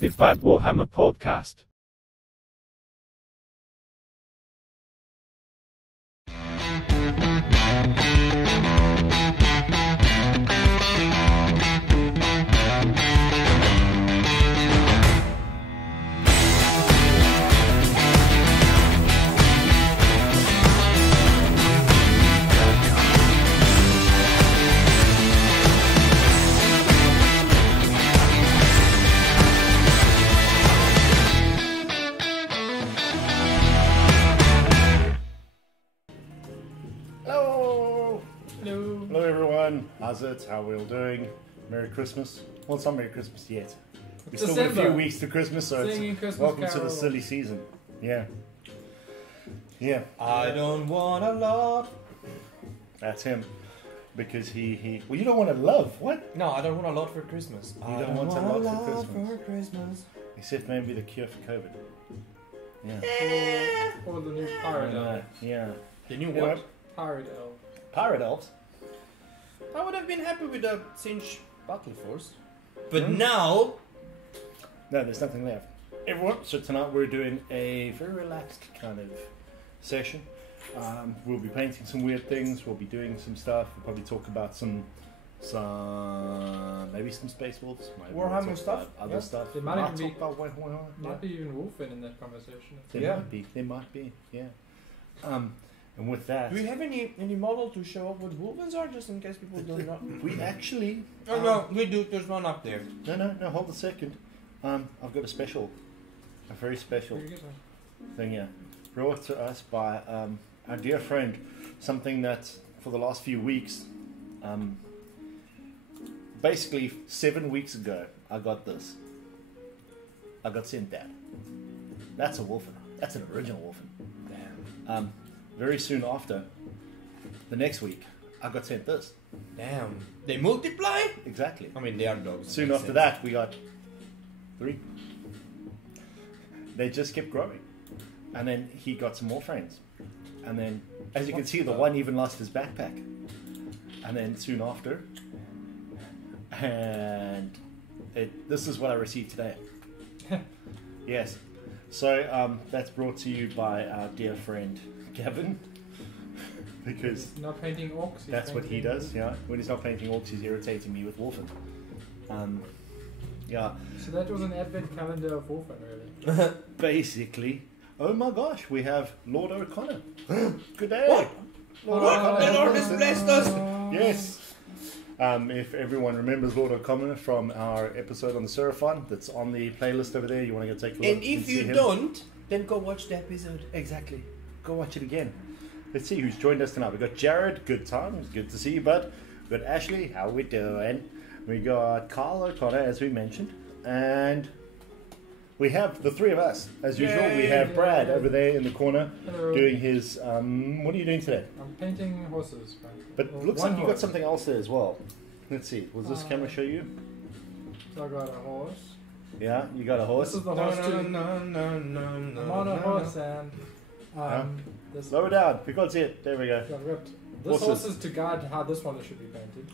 Festive Warhammer podcast. Hello everyone, how's it? How are we all doing? Merry Christmas. Well, it's not Merry Christmas yet. We still got a few weeks to Christmas, so it's welcome to the silly season. Yeah. Yeah. I don't want a lot. That's him. Because he well, you don't want to love. What? No, I don't want a lot for Christmas. You don't want a lot for Christmas. Except maybe the cure for COVID. Yeah. Or the new pirate elf. Yeah. The new what? Pirate elf. Pirate elves? I would have been happy with the Cinch Battle Force. But now... No, there's nothing left. Everyone, so tonight we're doing a very relaxed kind of session. We'll be painting some weird things, we'll be doing some stuff, we'll probably talk about some maybe some Space Wolves. Warhammer stuff? Other stuff. There might even be, talk about Warhammer. might be even Wolfen in that conversation. There might be, yeah. And with that... Do we have any model to show up what Wolvens are, just in case people don't know? We actually... Oh no, we do, there's one up there. No, hold a second. I've got a very special thing here. Brought to us by our dear friend. Something that for the last few weeks, basically 7 weeks ago, I got this. I got sent that. That's a Wolfen. That's an original Wolfen. Damn. Very soon after, the next week, I got sent this. Damn. They multiply? Exactly. I mean, they are dogs. Soon after that, we got 3. They just kept growing. And then he got some more friends. And then, as you can see, the one even lost his backpack. And then soon after, and this is what I received today. Yes. So that's brought to you by our dear friend Gavin. Because he's not painting orcs. That's what he does. Yeah. When he's not painting orcs, he's irritating me with Wolfen. Yeah. So that was an advent calendar of Wolfen, really. Basically. Oh my gosh, we have Lord O'Connor. Good day. What? Lord The Lord has blessed us. Yes. If everyone remembers Lord O'Connor from our episode on the Seraphon, that's on the playlist over there. You want to go take a look. And if you don't, then go watch the episode. Exactly. Go watch it again. Let's see who's joined us tonight. We got Jared. Good times. Good to see you, bud. We got Ashley. How we doing? We got Carl O'Connor, as we mentioned, and we have the 3 of us as usual. We have Brad over there in the corner. Hello. Doing his. What are you doing today? I'm painting horses. But it looks like you got something else there as well. Let's see. Will this camera show you? So I got a horse. Yeah, you got a horse. This is the horse too. I'm on a horse and this. Lower down. We can't see it. There we go. So I've got this horse is to guide how this one should be painted.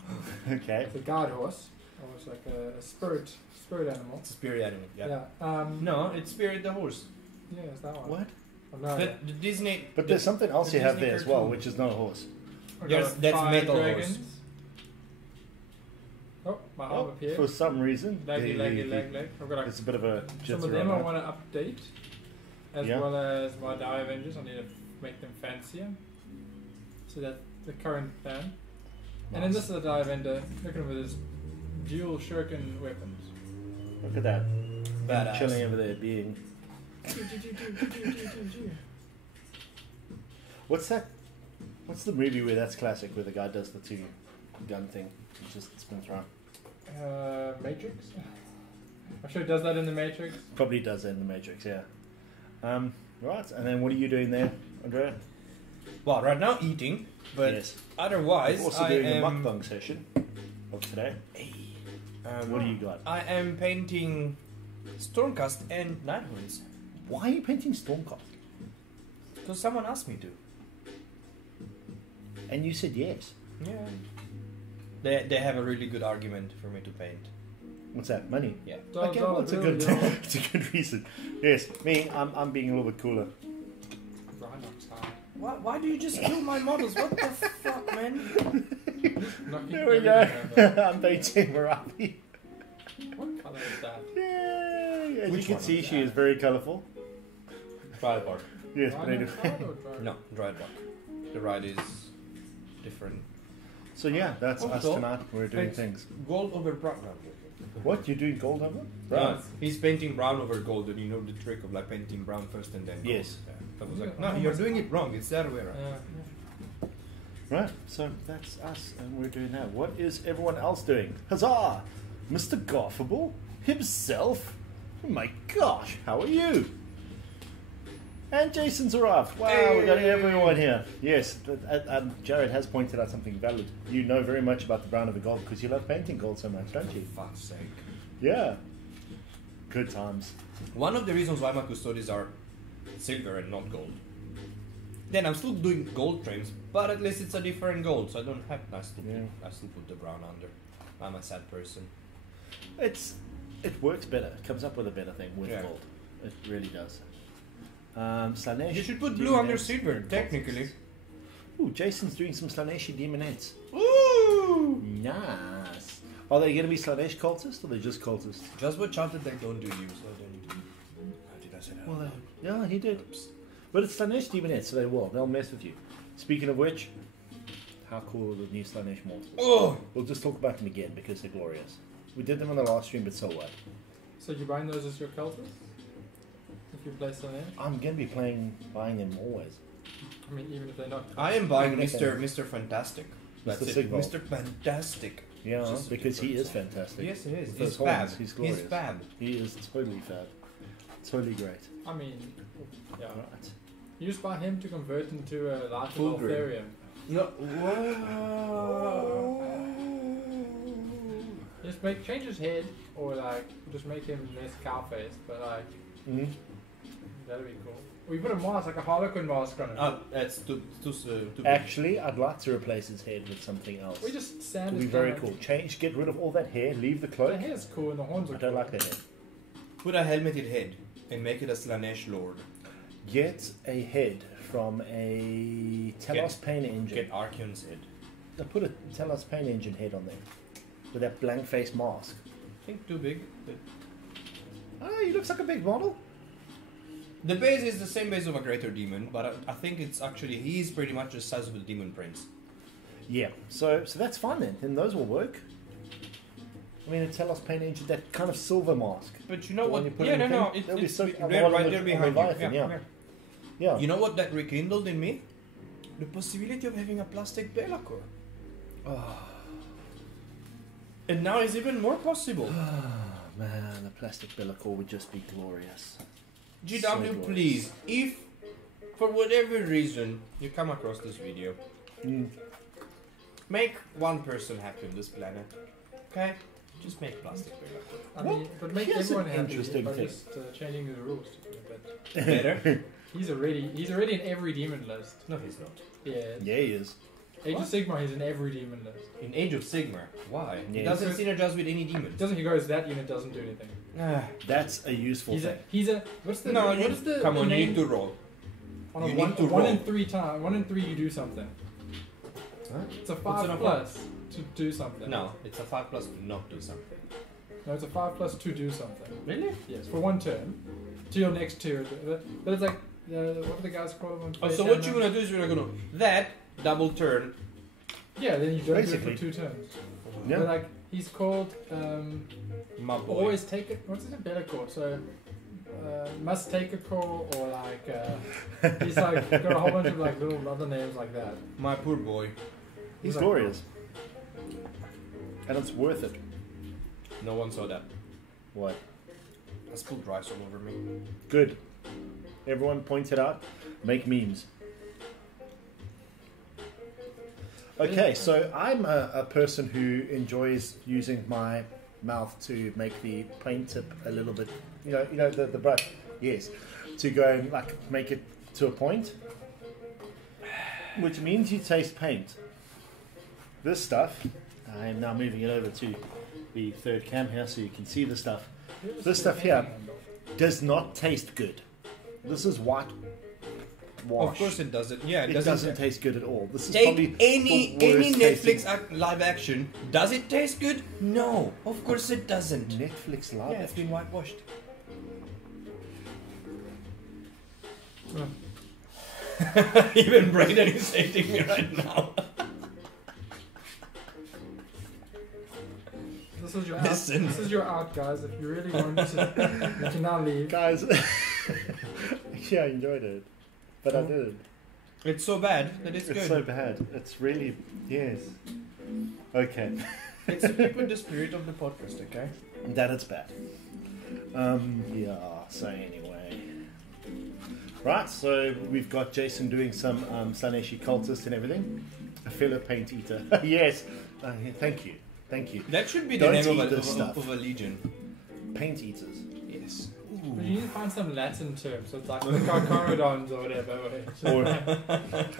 Okay. It's a guard horse. Almost like a spirit animal. It's a spirit animal, yeah. No, it's Spirit the horse. Yeah, it's that one. What? Oh, no, The Disney... But there's something else you have Disney there as well, cartoon. which is not a horse. Yes, that's Fire metal dragons. horse. Oh, my arm appeared. For some reason. Leg. I've got It's a bit of a some of them I want to update, as well as my Die Avengers. I need to make them fancier. So that's the current plan. Nice. And then this is the Die Avenger, looking with his dual shuriken weapons. Look at that. Badass. Chilling over there being... What's that? What's the movie where that's classic, where the guy does the 2 gun thing? It just spins around. Matrix? I'm sure it does that in the Matrix. Probably does that in the Matrix, yeah. Right, and then what are you doing there, Andrea? Well, right now eating, but Yes. otherwise We're also I doing am... a mukbang session of today. What do you got? I am painting Stormcast and Nighthorns. Why are you painting Stormcast? Because someone asked me to. And you said yes. Yeah. They have a really good argument for me to paint. What's that? Money. Yeah. Okay, well, it's a good, it's a good reason. Yes, me, I'm being a little bit cooler. Why do you just kill my models? What the fuck, man? There we go. I'm painting Marathi. What colour is that? Yay! As Which you one can see, is she that? is very colourful. Dry bark. Yes, but I do. No, dried bark. The ride is different. So yeah, that's us Also, tonight. We're doing it's things. Gold over brown. What? You're doing gold over? Brown. He's painting brown over gold, and you know the trick of like painting brown first and then gold. Yes. Yeah. I was like, no, you're doing it wrong. It's the other way around. Right, so that's us, and we're doing that. What is everyone else doing? Huzzah! Mr. Goffable himself? Oh my gosh, how are you? And Jason's arrived. Wow, we got everyone here. Yes, Jared has pointed out something valid. You know very much about the brown over gold because you love painting gold so much, don't you? For fuck's sake. Yeah. Good times. One of the reasons why my custodies are silver and not gold. Then I'm still doing gold frames, but at least it's a different gold, so I don't have. I still put the brown under. I'm a sad person. It works better. It comes up with a better thing with gold. It really does. Slanesh. You should put blue under silver, technically. Ooh, Jason's doing some Slaneshi demonettes. Ooh! Nice. Are they going to be Slanesh cultists or are they just cultists? Just watch out that they don't do you, so I don't need to. How did I say that? Well, yeah, he did. But it's Slanesh demonettes, so they will. They'll mess with you. Speaking of which, how cool are the new Slanesh mortals? Oh! We'll just talk about them again because they're glorious. We did them on the last stream, but so what? So you buying those as your cultists? If you place them in? I'm going to be buying them always. I mean, even if they're not. I am buying Okay. Mr. Fantastic. That's Mr. it. Sigval. Mr. Fantastic. Yeah, Just a because he different is fantastic. Yes, he is. With He's those fab. horns, he's glorious. He's fab. He is totally fab. Totally great. I mean, yeah. Right. You just buy him to convert into a larger Full grid. Altharium. No. Whoa. Just change his head, or like just make him less cow faced, but like Mm-hmm. that'd be cool. We put a mask, like a Harlequin mask on him. That's too big. Actually, I'd like to replace his head with something else. We just It sand would be his very colour. cool. Get rid of all that hair, leave the The cloak. hair's cool and the horns are I don't cool. like the head. Put a helmeted head and make it a Slanesh Lord. Get a head from a Telos Pain Engine. Get Archeon's head. I put a Telos Pain Engine head on there with that blank face mask. I think too big. Oh, he looks like a big model. The base is the same base of a greater demon, but I think it's actually he's pretty much the size of the demon prince. Yeah, so that's fine then. Then those will work. I mean, a Telos Pain Engine, that kind of silver mask. But you know The one what? you put Yeah, in the no, thing? it's That'll be so- right on the one on there the- behind on the you. Leviathan, yeah. Yeah. Yeah. You know what that rekindled in me? The possibility of having a plastic Bellacore. And now it's even more possible. Oh, man, a plastic Bellacore would just be glorious. GW, So glorious. please, if for whatever reason you come across this video, make one person happy on this planet. Okay? Just make plastic Bellacore. I mean, but make Here's everyone an happy interesting by thing. just changing the rules a bit. Better? He's already in every demon list. No, he's not. Yeah. Yeah, he is. Age What? of Sigmar, he's in every demon list. In Age of Sigmar. Why? He Yeah. doesn't synergize with any demons. Doesn't he goes that unit doesn't do anything. That's a useful He's thing. a what's the No, what you, is the come on, you name? need to roll. On a you one, need to one roll. in 3 time. 1 in 3 you do something. Huh? It's a What's 5 an plus to do something. No, it's a 5 plus to not do something. No, it's a 5 plus to do something. Really? Yes, for 1 turn. To your next turn. But it's like what do the guys call them? Oh, so what you're gonna do is you're gonna that double turn. Yeah, then you don't Basically. do it for 2 turns. Yeah. But like he's called My boy. always take it. What's it? Better call. So must take a call or like he's like got a whole bunch of like little other names like that. My poor boy. He's like- glorious. And it's worth it. No one saw that. What? I spilled rice all over me. Good. Everyone points it out. Make memes. Okay, so I'm a person who enjoys using my mouth to make the paint tip a little bit, you know the brush, yes, to go and like make it to a point, which means you taste paint. This stuff, I am now moving it over to the third cam here so you can see the stuff. Here's This the stuff here handle. does not taste good. This is white wash. Of course it doesn't. Yeah, It doesn't taste good at all. This is Take probably any the worst Netflix tasting- live action. Does it taste good? No, of course it doesn't. Netflix live. Yeah, it's been whitewashed. Even Brayden is hating me right now. This is your Listen. out. This is your out, guys. If you really want to, you can now leave. Guys, yeah, I enjoyed it, but I didn't. It's so bad that it's It's good. so bad. It's really, yes. Okay, It's to keep with the spirit of the podcast, okay? that it's bad. Yeah, so anyway. Right, so we've got Jason doing some Slaneshi cultist and everything. A fellow paint eater. Yes, thank you. Thank you. That should be Don't the name eat of this stuff. a legion. Paint eaters. Yes. But you need to find some Latin term, so it's like the carcharodons or whatever. Or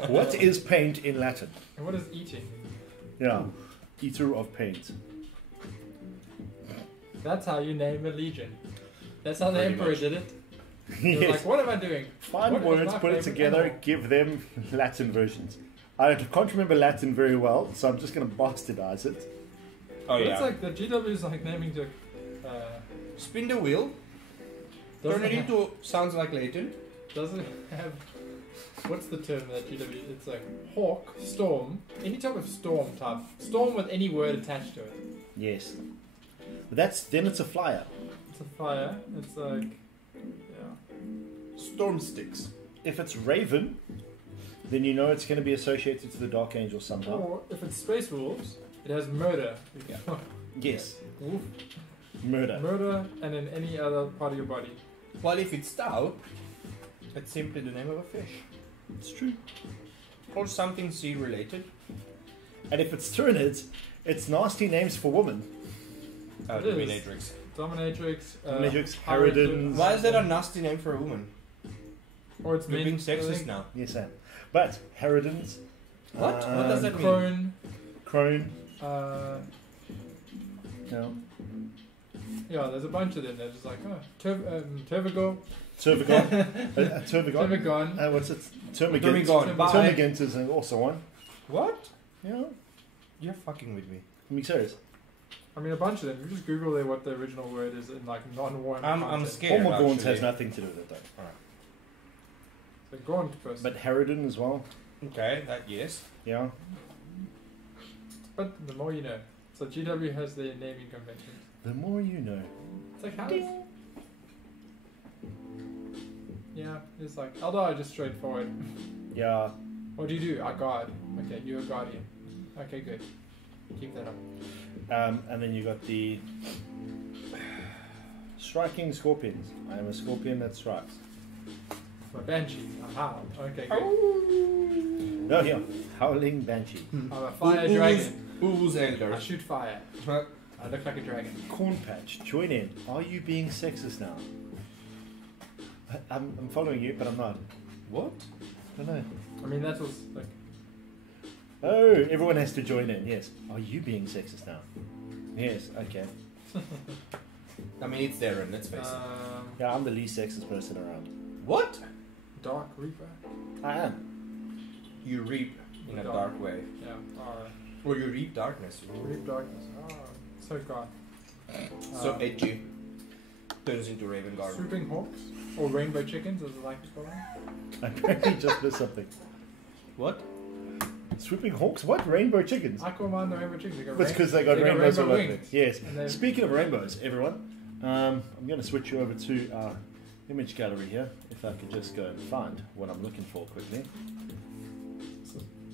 what is paint in Latin? And what is eating? Yeah, eater of paint. That's how you name a legion. That's how the Pretty emperor much. did it. He was Yes. like, what am I doing? Find What is words, my put it favourite together, animal? give them Latin versions. I can't remember Latin very well, so I'm just going to bastardize it. Oh But yeah. It's like the GW is like naming the. Spin the wheel. Turn it into sounds like Latin. Doesn't have. What's the term that GW? It's like hawk, storm, any type of storm type. Storm with any word attached to it. Yes. But then it's a flyer. It's a fire. It's like. Yeah. Storm sticks. If it's raven, then you know it's going to be associated to the Dark Angel somehow. Or if it's Space Wolves, it has murder. Yeah. Yes, Oof. murder. Murder and in any other part of your body. While if it's stout, it's simply the name of a fish. It's true. Or something sea related. And if it's Tyranids, it's nasty names for women. It is. Dominatrix. Dominatrix. Dominatrix, Harridan. Harridans. Why is that a nasty name for a woman? Or it's You're being meant sexist now. Yes, Sam. But Harridans. What? What does that mean? Crone. Crone. Uh, No. yeah, there's a bunch of them. They're just like, oh, Tervigo. Tervigon. Tervigon. Tervigon. What's it? Termagant. Termagant. Bye. Termagant is also one. What? Yeah. You're fucking with me. I'm serious. I mean, a bunch of them. You just Google there what the original word is in like non-war. I'm scared. Hormagaunt actually. has nothing to do with it though. Alright. The Gaunt person. But Harridan as well. Okay, that yes. Yeah. But the more you know. So GW has their naming conventions. The more you know. It's like how does... Yeah, it's like Eldar are just straightforward. Yeah. What do you do? I guard. Okay, you're a guardian. Okay, good. Keep that up. And then you got the striking scorpions. I am a scorpion that strikes. My banshee. A hound. Okay, good. No, here. Howling Banshee. I'm a fire dragon. Who's I elder? shoot fire. I look like a dragon. Corn Patch, join in. Are you being sexist now? I'm following you, but I'm not. What? I don't know. I mean, that was like. Oh, everyone has to join in, yes. Are you being sexist now? Yes, okay. I mean, it's Darren, let's face it. Yeah, I'm the least sexist person around. What? Dark Reaper. I am. You reap in a Dark. dark way. Yeah. Or you reap darkness. Reap darkness. Oh, so god. So edgy. Turns into Raven Guard. Swooping hawks or rainbow chickens, as I like to call them. I apparently just missed something. What? Swooping hawks? What? Rainbow chickens? I call mine the rainbow chickens. That's because they got rainbows all over it. wings. Yes. And they- Speaking of rainbows, everyone, I'm going to switch you over to our image gallery here. If I could just go and find what I'm looking for quickly.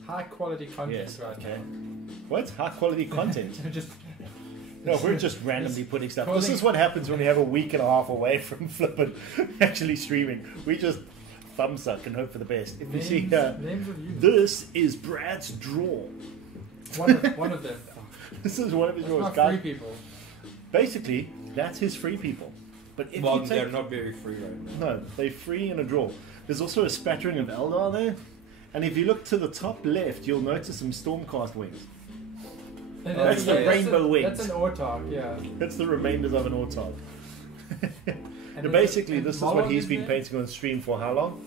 High quality content Yes, right okay. What? High quality content? now. Just No, we're just randomly putting stuff. This causing- is what happens when we have a week and a half away from flipping actually streaming. We just thumb suck and hope for the best. If you see here, names of you. this is Brad's draw. One of them. This is one of his That's draws. not free Guys, people. basically, that's his free people. But if Well, you they're take, not very free right now. no, they're free in a draw. There's also a spattering of Eldar there. And if you look to the top left, you'll notice some Stormcast wings. That's the rainbow wings. That's an autark, yeah. That's the remainders of an autark. And Basically, this is what Mullen he's is been there? painting on stream for how long?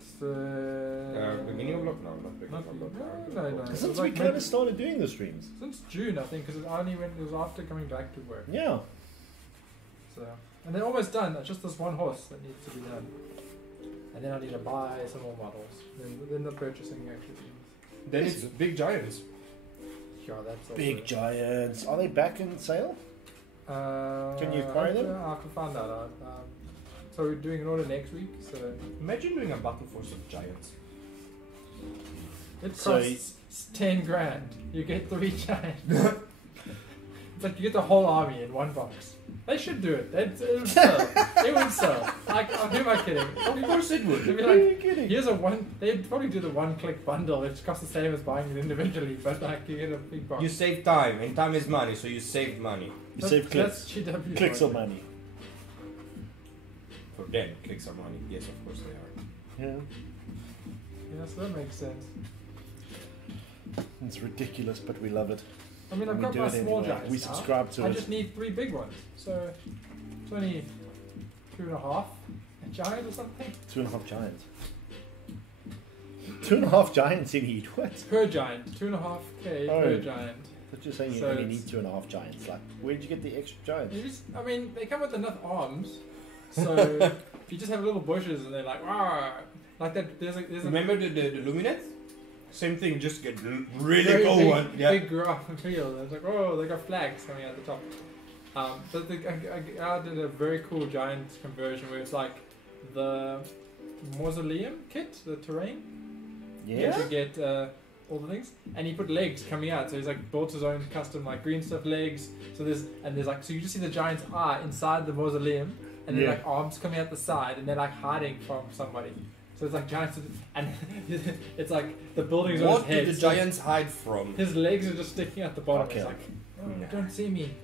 It's Beginning of lockdown, not beginning of lockdown. no. Since we kind of started doing the streams. Since June, I think, because it was after coming back to work. Yeah. So, and they're almost done. It's just this one horse that needs to be done. And then I need to buy some more models. Then the purchasing actually things. Then it's big giants. Yeah, that's also Big giants. Are they back in sale? Can you acquire them? I can find that out. So we're doing an order next week. So Imagine doing a battle force of giants. it So costs 10 grand. You get 3 giants. It's like you get the whole army in one box. They should do it. It would sell. It would sell. Like, who am I kidding? Of course it would. They'd be Who are you like, kidding? here's a one. They'd probably do the one-click bundle, which costs the same as buying it individually, but like you get a big box. You save time, and time is money, so you save money. You save clicks. That's GW. Clicks or money. For them, clicks are money. Yes, of course they are. Yeah. Yeah, so that makes sense. It's ridiculous, but we love it. I mean, And I've we got do my it small anyway. giants We now. subscribe to I it. just need 3 big ones. So it's only 2.5 a giant or something 2.5 giants. 2.5 giants you need. What? per giant. 2.5k Oh. per giant. But you're saying you So only it's- need 2.5 giants. Like, where did you get the extra giants? You just, I mean, they come with enough arms, so if you just have little bushes and they're like, "Rah," like that. There's a Remember the Luminets? Same thing, just get really very cool big, one. Yeah. big graph field. It's like, oh, they got flags coming out the top. But I did a very cool giant conversion where it's like the mausoleum kit, the terrain. Yeah? You get all the things, and he put legs coming out. So he's like built his own custom like green stuff legs. So there's like, so you just see the giant's eye inside the mausoleum, and then Yeah. like arms coming out the side, and they're like hiding from somebody. So it's like giants, and it's like the buildings on his What do head. the so giants hide from? his legs are just sticking out the bottom. Okay. It's like, oh, Nah. don't see me.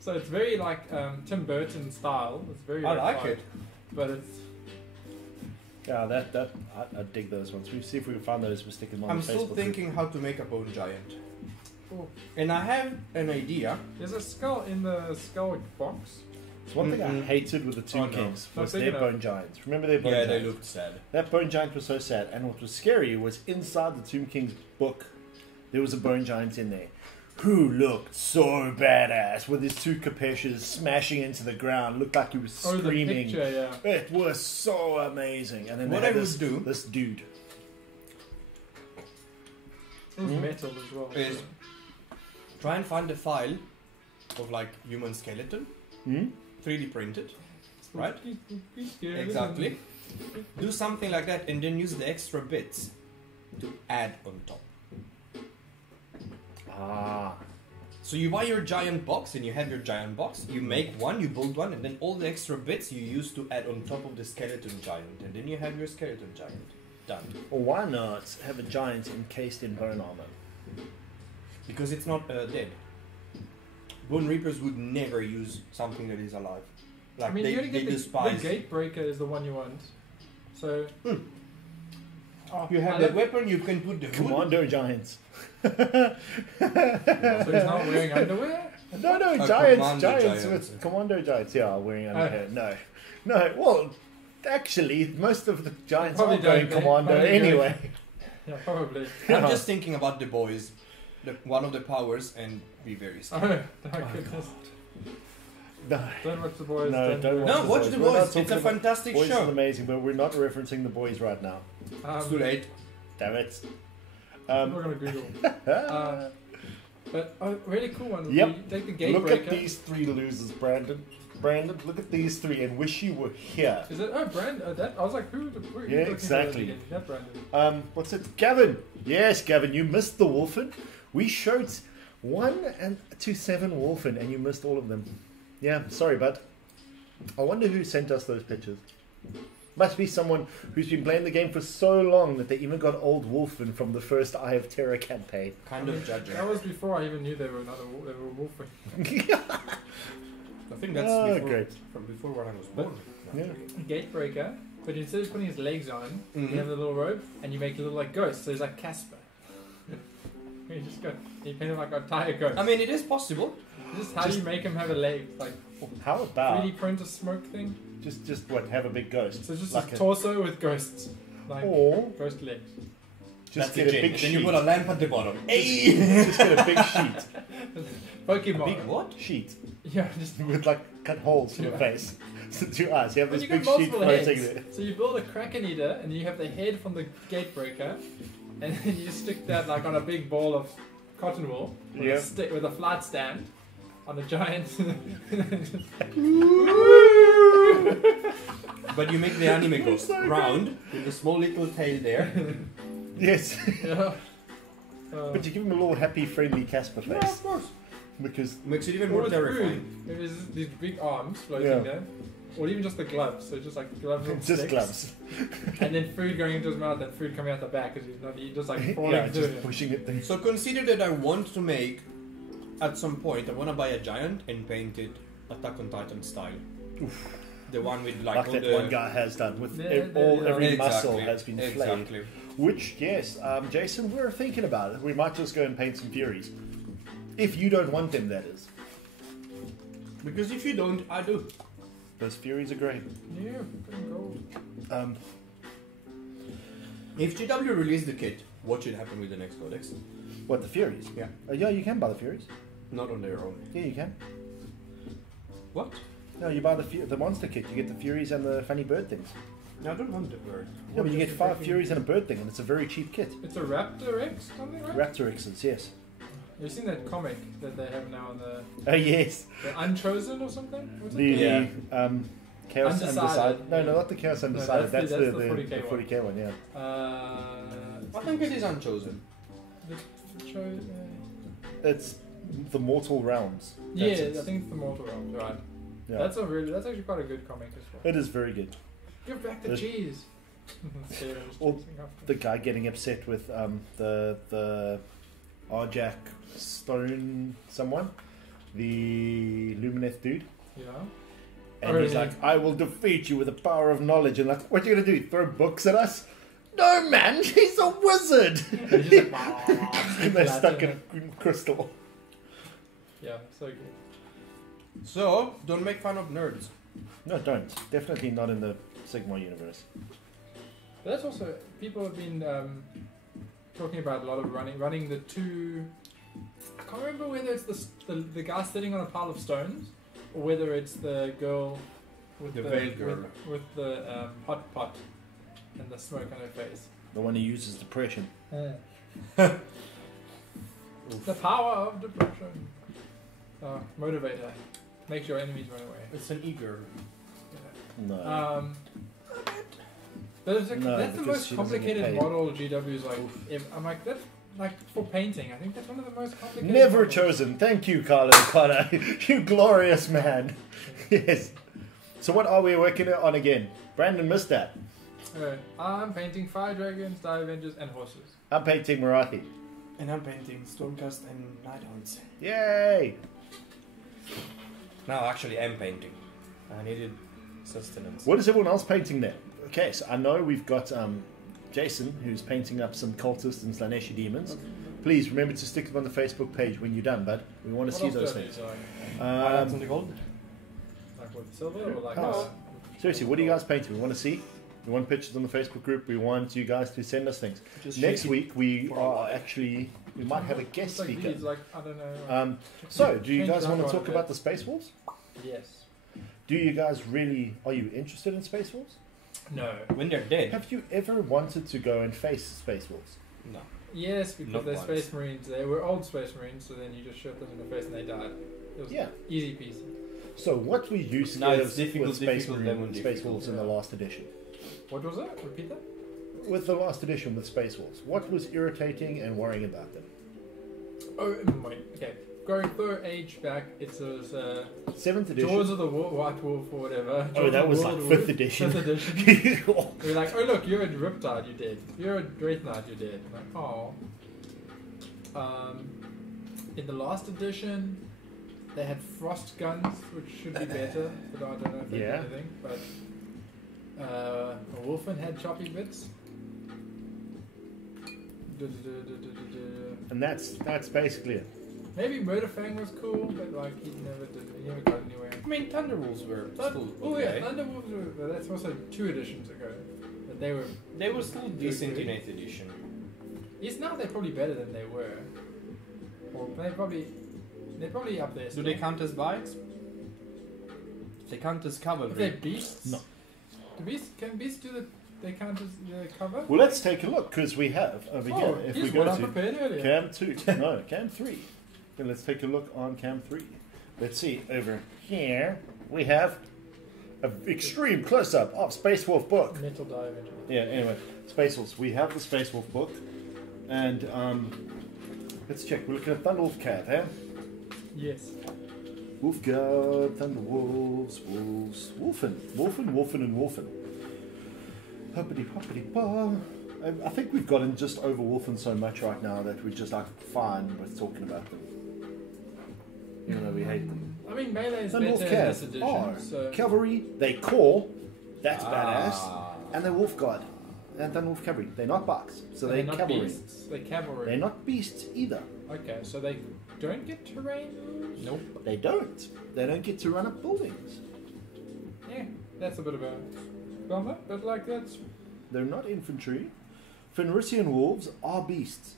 So it's very like Tim Burton style. It's very. I very like fun. it. But it's. Yeah, I dig those ones. We'll see if we can find those. We'll stick them on I'm the still Facebook thinking how to make a bone giant. Oh, And I have an idea. there's a skull in the skull box. It's one thing I Mm-mm. hated with the Tomb Oh, no. Kings Not was big their enough. bone giants. Remember their bone Yeah, giants? they looked sad. That bone giant was so sad. And what was scary was inside the Tomb Kings book, there was a bone giant in there who looked so badass with his 2 capeches smashing into the ground. Looked like he was Oh, the screaming. picture, yeah. It was so amazing. And then What they had I would this, do- this dude. It was Hmm? metal as well. Is- so- Try and find a file of like human skeleton, Hmm? 3D printed. Right? Yeah, Exactly. Do something like that and then use the extra bits to add on top. Ah. So you buy your giant box and you have your giant box, you make one, you build one, and then all the extra bits you use to add on top of the skeleton giant, and then you have your skeleton giant. Done. Or why not have a giant encased in bone armor? Because it's not dead. Bone Reapers would never use something that is alive. Like I mean, they, you only they get the despise. gate breaker is the one you want. So. Hmm. Oh, You have I that love- weapon, you can put the hood. Commando giants. So he's not wearing underwear? No, Oh, giants commando giants giants. with commando giants. Yeah, wearing underwear. No. Well, actually, most of the giants Probably are going don't, they commando probably don't. anyway. Yeah, probably. I'm just thinking about the boys, one of the powers, and be very Oh, scared. my goodness. No, Don't watch the boys. No, don't No, watch the We're not boys. It's talking a about- fantastic boys is show. amazing, but we're not referencing the boys right now. It's too late. Damn it. We're gonna Google. But a really cool one. Yep. You take the gate Look breaker. at these 3 losers, Brandon. Brandon, look at these 3 and wish you were here. Is it? Oh, Brandon. That I was like, who? Are you Yeah, looking exactly. for that Brandon. What's it? Gavin. Yes, Gavin, you missed the Wolfen. We showed 1 to 7 Wolfen and you missed all of them. Yeah, sorry, bud. I wonder who sent us those pictures. Must be someone who's been playing the game for so long that they even got old Wolfen from the first Eye of Terror campaign. Kind of judging. That was before I even knew they were they were wolfing. I think that's Oh, before, great. from before when I was born. Yeah. Gate breaker. But instead of putting his legs on, Mhm. you have the little robe and you make a little like ghost. So he's like Casper. He painted like a tire ghost. I mean, it is possible. Just how do you make him have a leg? Like How about 3D print a smoke thing? just what? Have a big ghost. So just like a torso with ghosts. Like or ghost legs. just That's get a gin. big Then sheet. you put a lamp at the bottom. Hey! Just get a big sheet. Pokemon. Big what? Sheet Yeah, just with like cut holes in your Yeah. face. So 2 eyes. You have But this you big got sheet multiple floating heads. there. So you build a Kraken Eater and you have the head from the Gatebreaker, and then you stick that like on a big ball of cotton wool with, Yeah. a stick with a flat stand on a giant. But you make the anime ghost round with a small little tail there. Yes. Yeah. But you give him a little happy, friendly Casper Yeah, face of course. because Makes it even Or more with terrifying. food. Maybe there's these big arms floating Yeah. there. Or even just the gloves, so just like gloves on just sticks. gloves. And then food going into his mouth and food coming out the back because he's not eating, just like falling Yeah, through just it. pushing it there. So consider that I want to make, at some point, I want to buy a giant and paint it Attack on Titan style. The one with like Like all that the... one guy has done with Yeah, every Exactly, muscle has been flayed. Exactly. Which, yes, Jason, we're thinking about it. We might just go and paint some Furies. If you don't want them, that is. Because if you don't, I do. Those Furies are great. Yeah, fucking gold. If GW released the kit, what should happen with the next codex? What, the Furies? Yeah. Yeah, you can buy the Furies. Not on their own. Yeah, you can. What? No, you buy the monster kit. You get the Furies and the funny bird things. No, I don't want the bird. Yeah, but you get just 5 freaking- Furies and a bird thing, and it's a very cheap kit. It's a Raptor X something, right? Raptor X's, yes. You've seen that comic that they have now on Oh, yes. the Unchosen or something? What's The it? Yeah. Chaos Undecided. Undecided. No, not the Chaos Undecided. that's that's the the 40K 40K one, yeah. I think it is Unchosen. The cho- It's the Mortal Realms. yeah, That's it. I think it's the Mortal Realms, right? Yeah. That's actually quite a good comic as well. It is very good. Give back the There's- cheese. Sarah just Or chasing after. The guy getting upset with the Arjak Stone someone, the Lumineth dude, Yeah. and Oh, he's yeah. like, "I will defeat you with the power of knowledge." And like, what are you gonna do? Throw books at us? No, man, he's a wizard. And he's just like, And they're stuck in crystal. Yeah, so good. So, don't make fun of nerds. No, don't. Definitely not in the Sigma universe. But that's also people have been talking about a lot of running the two. I can't remember whether it's the guy sitting on a pile of stones or whether it's the girl with The the veiled girl. with the hot pot and the smoke on her face. The one who uses depression. The power of depression. Motivator. Makes your enemies run away. It's an eager. No. But it's like, No, that's the because most she doesn't get complicated paid. model GW's like. I'm like that's like for painting. I think that's one of the most complicated. Never models. chosen. Thank you, Carlo Connor. You glorious man. Yes. So what are we working on again? Brandon missed that. I'm painting fire dragons, dire avengers, and horses. I'm painting Marathi. And I'm painting Stormcast and Nighthounds. Yay! Now, actually, I'm painting. I needed sustenance. What is everyone else painting there? Okay, so I know we've got Jason, who's painting up some cultists and Slaneshi demons. Please remember to stick them on the Facebook page when you're done, bud. We want to see What else those do I things. do? Highlights on Um, the gold? Like with silver or like? Oh. Seriously, what are you guys painting? We want to see. We want pictures on the Facebook group. We want you guys to send us things. Just Next shake it. week we for a are while. actually we might have a guest It's like speaker. these, like I don't know. So, do you Change guys that want to one a talk bit. about the Space Wolves? Yes. Do you guys really? Are you interested in Space Wolves? No. When they're dead. Have you ever wanted to go and face Space Wolves? No. Yes, because Not they're once. space marines. They were old space marines, so then you just shot them in the face and they died. It was Yeah. easy peasy. So, what were you No, scared it's of difficult, with Space, difficult, Marine, lemon Space difficult, Wolves in the yeah. last edition? What was that? Repeat that. With the last edition with Space Wolves, what was irritating and worrying about them? Oh, wait. Okay. Going third age back, it was 7th edition. Jaws of the White Wolf or whatever. Oh, Jaws that of was World like of 5th Wolf. edition. 5th edition. We're like, oh look, you're a Riptide, you did. You're a Great Knight, you did. I'm like, oh. In the last edition, they had frost guns, which should be better, but I don't know if they Yeah. did anything. But a Wolfen had choppy bits. And that's basically it. Maybe Murderfang was cool, but like he never got anywhere. I mean, Thunderwolves were still Oh yeah, okay. Thunderwolves were, but that's also 2 editions ago. But They were still decent in 8th edition. Yes, now they're probably better than they were. Or they're probably up there. Do Still. they count as bikes? They count as If cavalry. they're beasts? No. Can beasts do the? They count as the cover? Well, let's take a look because we have over here. If we here's go what I to prepared earlier. Cam 2, no, Cam 3. Then let's take a look on Cam 3. Let's see, over here we have an extreme close-up of Space Wolf book. Metal dive. Yeah, anyway, Space Wolves. We have the Space Wolf book. And let's check. We're looking at Thunderwolf Cat, eh? Yes. Wolf God, Thunderwolves, Wolves, Wolfen, and Wolfen. Hoppity hoppity ba. I think we've gotten just over Wolfen so much right now that we're just like fine with talking about them. Even though we hate them. I mean, melee is Thunderwolf better in Cat this edition. are So cavalry, they core, that's Ah. badass, and they're Wolf God. And Thunderwolf Cavalry, they're not bucks, so they're not cavalry. beasts. They're cavalry. They're not beasts either. Okay, so they don't get terrain rules? Nope. They don't. They don't get to run up buildings. Yeah, that's a bit of a bummer, but like that's. They're not infantry. Fenrisian wolves are beasts.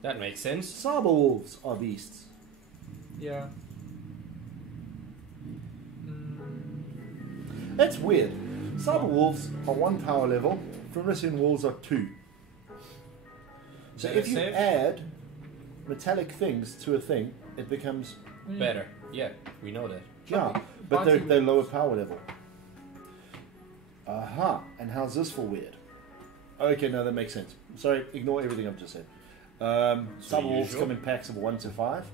That makes sense. Saber wolves are beasts. Yeah. That's weird. Saber wolves are 1 power level. Fenrisian wolves are 2. So Better if you save? add metallic things to a thing, it becomes Better. Yeah, we know that. yeah, but they're lower power level. Aha, and how's this for weird? Okay, no, that makes sense. Sorry, ignore everything I've just said. Saber wolves usual. come in packs of 1 to 5.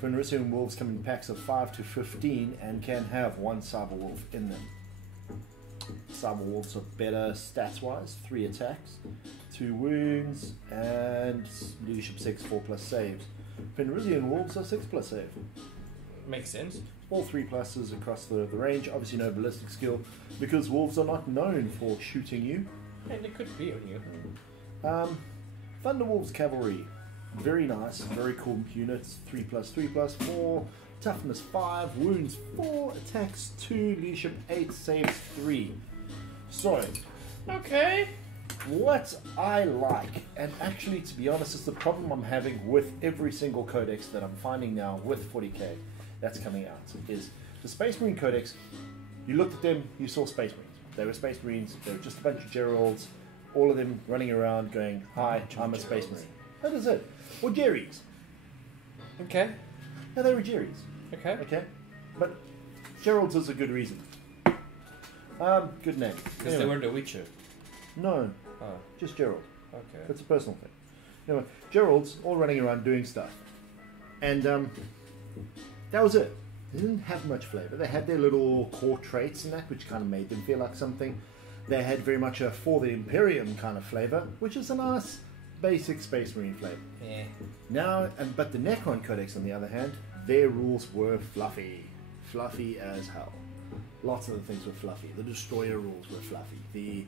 Fenrisian wolves come in packs of 5 to 15 and can have 1 Saber wolf in them. Saber wolves are better stats wise, 3 attacks, 2 wounds, and leadership 6, 4+ saves. Fenrisian wolves are 6+ save. Makes sense. All 3 pluses across the range. Obviously no ballistic skill because wolves are not known for shooting you. And it could be on you. Thunderwolves Cavalry, very nice, very cool units. 3+, 3+, 4, toughness 5, wounds 4, attacks 2, leadership 8, saves 3. So, Okay. what I like, and actually to be honest, it's the problem I'm having with every single codex that I'm finding now with 40k that's coming out, is the Space Marine Codex. You looked at them, you saw Space Marines. They were Space Marines, they were just a bunch of Geralds, all of them running around going, hi, I'm a Space Marine. That is it. Or Jerry's. Okay. Yeah, they were Jerry's. Okay. Okay? But Gerald's is a good reason. Good name. Because Anyway, they were the Witcher. no, Oh, just Gerald. okay. It's a personal thing. Anyway, Gerald's all running around doing stuff. And that was it. They didn't have much flavor. They had their little core traits and that, which kind of made them feel like something. They had very much a For the Imperium kind of flavor, which is a nice, basic Space Marine flavor. Yeah. Now, but the Necron Codex, on the other hand, their rules were fluffy. Fluffy as hell. Lots of the things were fluffy. The Destroyer rules were fluffy. The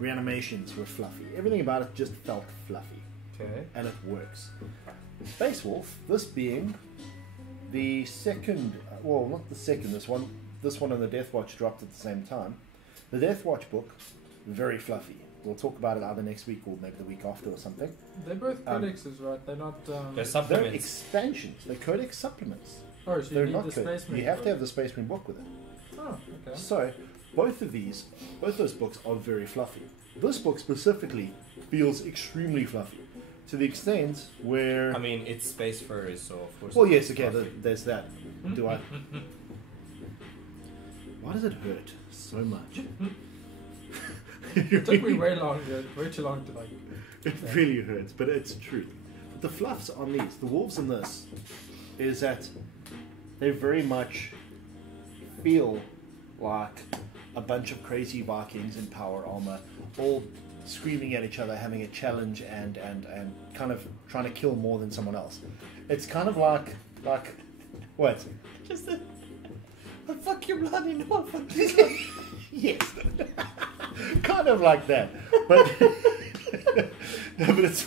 reanimations were fluffy. Everything about it just felt fluffy. Okay. And it works. Space Wolf, this being the second, well, not the second, this one and the Death Watch dropped at the same time. The Death Watch book, very fluffy. We'll talk about it either next week or maybe the week after or something. They're both codexes, right? They're not. They're They're supplements. expansions. They're codex supplements. Oh, so you They're need not the codex. Space Marine. You have to have the Space Marine book with it. Oh, okay. So, both those books are very fluffy. This book specifically feels extremely fluffy, to the extent where. I mean, it's space furry, so of course. Well, it's yes, okay, fluffy. there's that. Do I? Why does it hurt so much? It took me way too long to like. It really hurts, but it's true. But the fluffs on these, the wolves in this, is that they very much feel like a bunch of crazy Vikings in power armor, all screaming at each other, having a challenge and kind of trying to kill more than someone else. It's kind of like what? Just a fuck your bloody no, fuck your bloody. Yes. Kind of like that. But No, but it's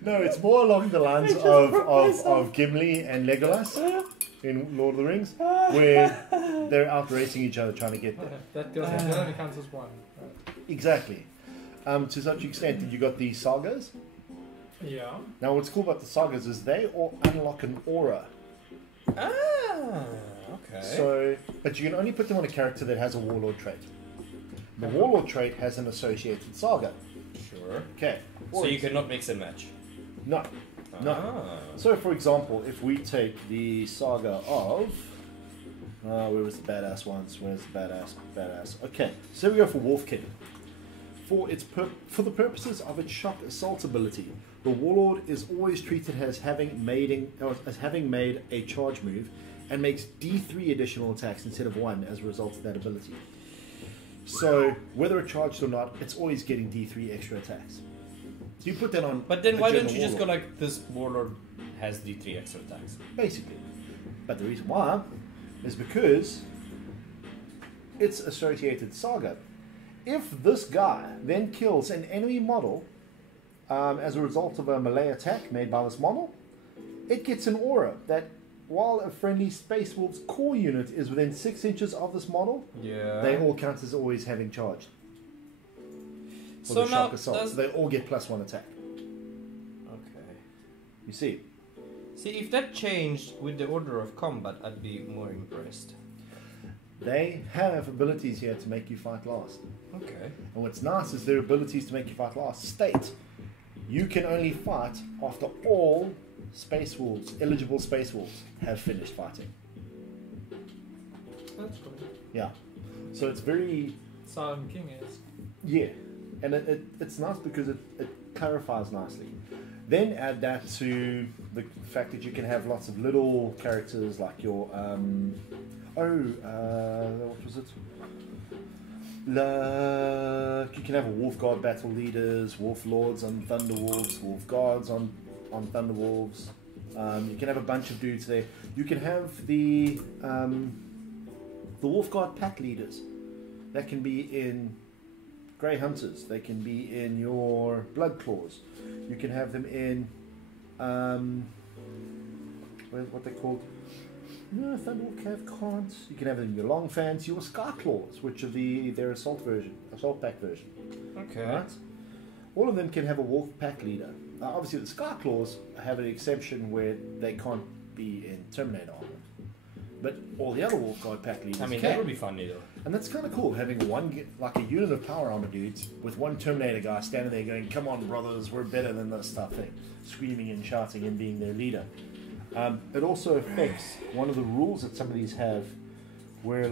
no, it's more along the lines of Gimli and Legolas in Lord of the Rings, where they're out racing each other trying to get there. That only counts as one. Right. Exactly. To such extent, you got the sagas. Yeah. Now, what's cool about the sagas is they all unlock an aura. Ah, okay. So, but you can only put them on a character that has a warlord trait. The warlord trait has an associated saga. Sure. Okay. So you cannot mix and match? No. No. Ah. So, for example, if we take the saga of... where was the badass ones? Where's the badass? Okay, so we go for Wolfkin. For the purposes of its shock assault ability, the warlord is always treated as having made a charge move and makes D3 additional attacks instead of 1 as a result of that ability. So, whether it charged or not, it's always getting D3 extra attacks. So you put that on. But then why don't you warlord. just go like this warlord has D3 extra attacks? Basically. But the reason why is because it's associated saga. If this guy then kills an enemy model as a result of a melee attack made by this model, it gets an aura that while a friendly Space Wolf's core unit is within 6 inches of this model, they all count as always having charged. For So the now shock assault. So they all get +1 attack. Okay. You see? See, if that changed with the order of combat, I'd be more impressed. They have abilities here to make you fight last. Okay. And what's nice is their abilities to make you fight last state you can only fight after all Space Wolves, eligible Space Wolves, have finished fighting. That's cool. Yeah. So it's very... Silent King is. Yeah. And it's nice because it clarifies nicely. Then add that to the fact that you can have lots of little characters like your... what was it? You can have a Wolf Guard battle leaders, Wolf Lords on Thunder Wolves, Wolf Guards on Thunder Wolves. You can have a bunch of dudes there. You can have the Wolf Guard pack leaders. That can be in Grey Hunters. They can be in your Blood Claws. You can have them in what they're called. No, Thunderwolf Cav can't. You can have them in your Long Fans, your Sky Claws, which are their assault pack version. Okay. Right? All of them can have a Wolf Pack leader. Obviously, the Sky Claws have an exception where they can't be in Terminator armor. But all the other Wolf Guard pack leaders can. That would be funny though. And that's kind of cool, having a unit of power armor dudes with one Terminator guy standing there going, "Come on, brothers, we're better than this stuff," thing, screaming and shouting and being their leader. It also affects one of the rules that some of these have, where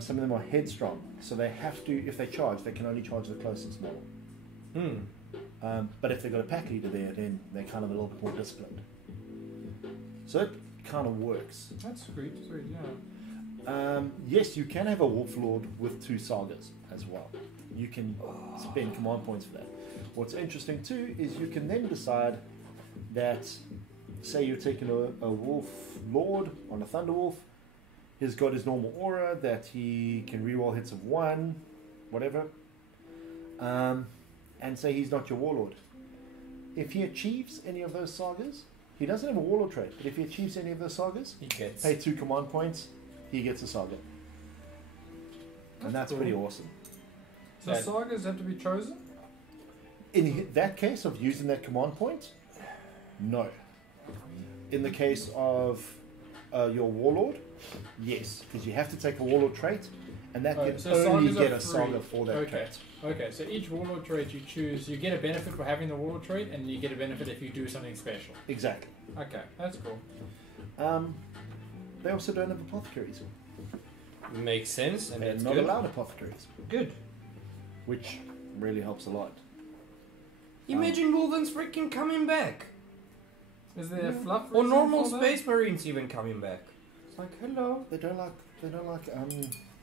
some of them are headstrong, so they have to, if they charge, they can only charge the closest model. But if they've got a pack leader there, then they're kind of a little bit more disciplined. So it kind of works. That's sweet, yeah. Yes, you can have a Wolf Lord with 2 sagas as well. You can spend command points for that. What's interesting too is you can then decide that, say you're taking a Wolf Lord on a Thunder Wolf, he's got his normal aura that he can reroll hits of 1, whatever, and say he's not your Warlord. If he achieves any of those sagas, he doesn't have a Warlord trait, but if he achieves any of those sagas, He gets. pay 2 command points, he gets a saga. And that's cool. pretty awesome. So sagas have to be chosen? In that case of using that command point, no. In the case of your Warlord, yes, because you have to take a Warlord trait, and that can so only sagas get are a free. saga for that trait. Okay, so each Warlord trait you choose, you get a benefit for having the Warlord trait, and you get a benefit if you do something special. Exactly. Okay, that's cool. They also don't have apothecaries. Makes sense, and They're that's not good. allowed apothecaries, Good. which really helps a lot. Imagine Wolverines freaking coming back. Is there a fluff Or reason normal for that? Space Marines even coming back. It's like, hello. They don't like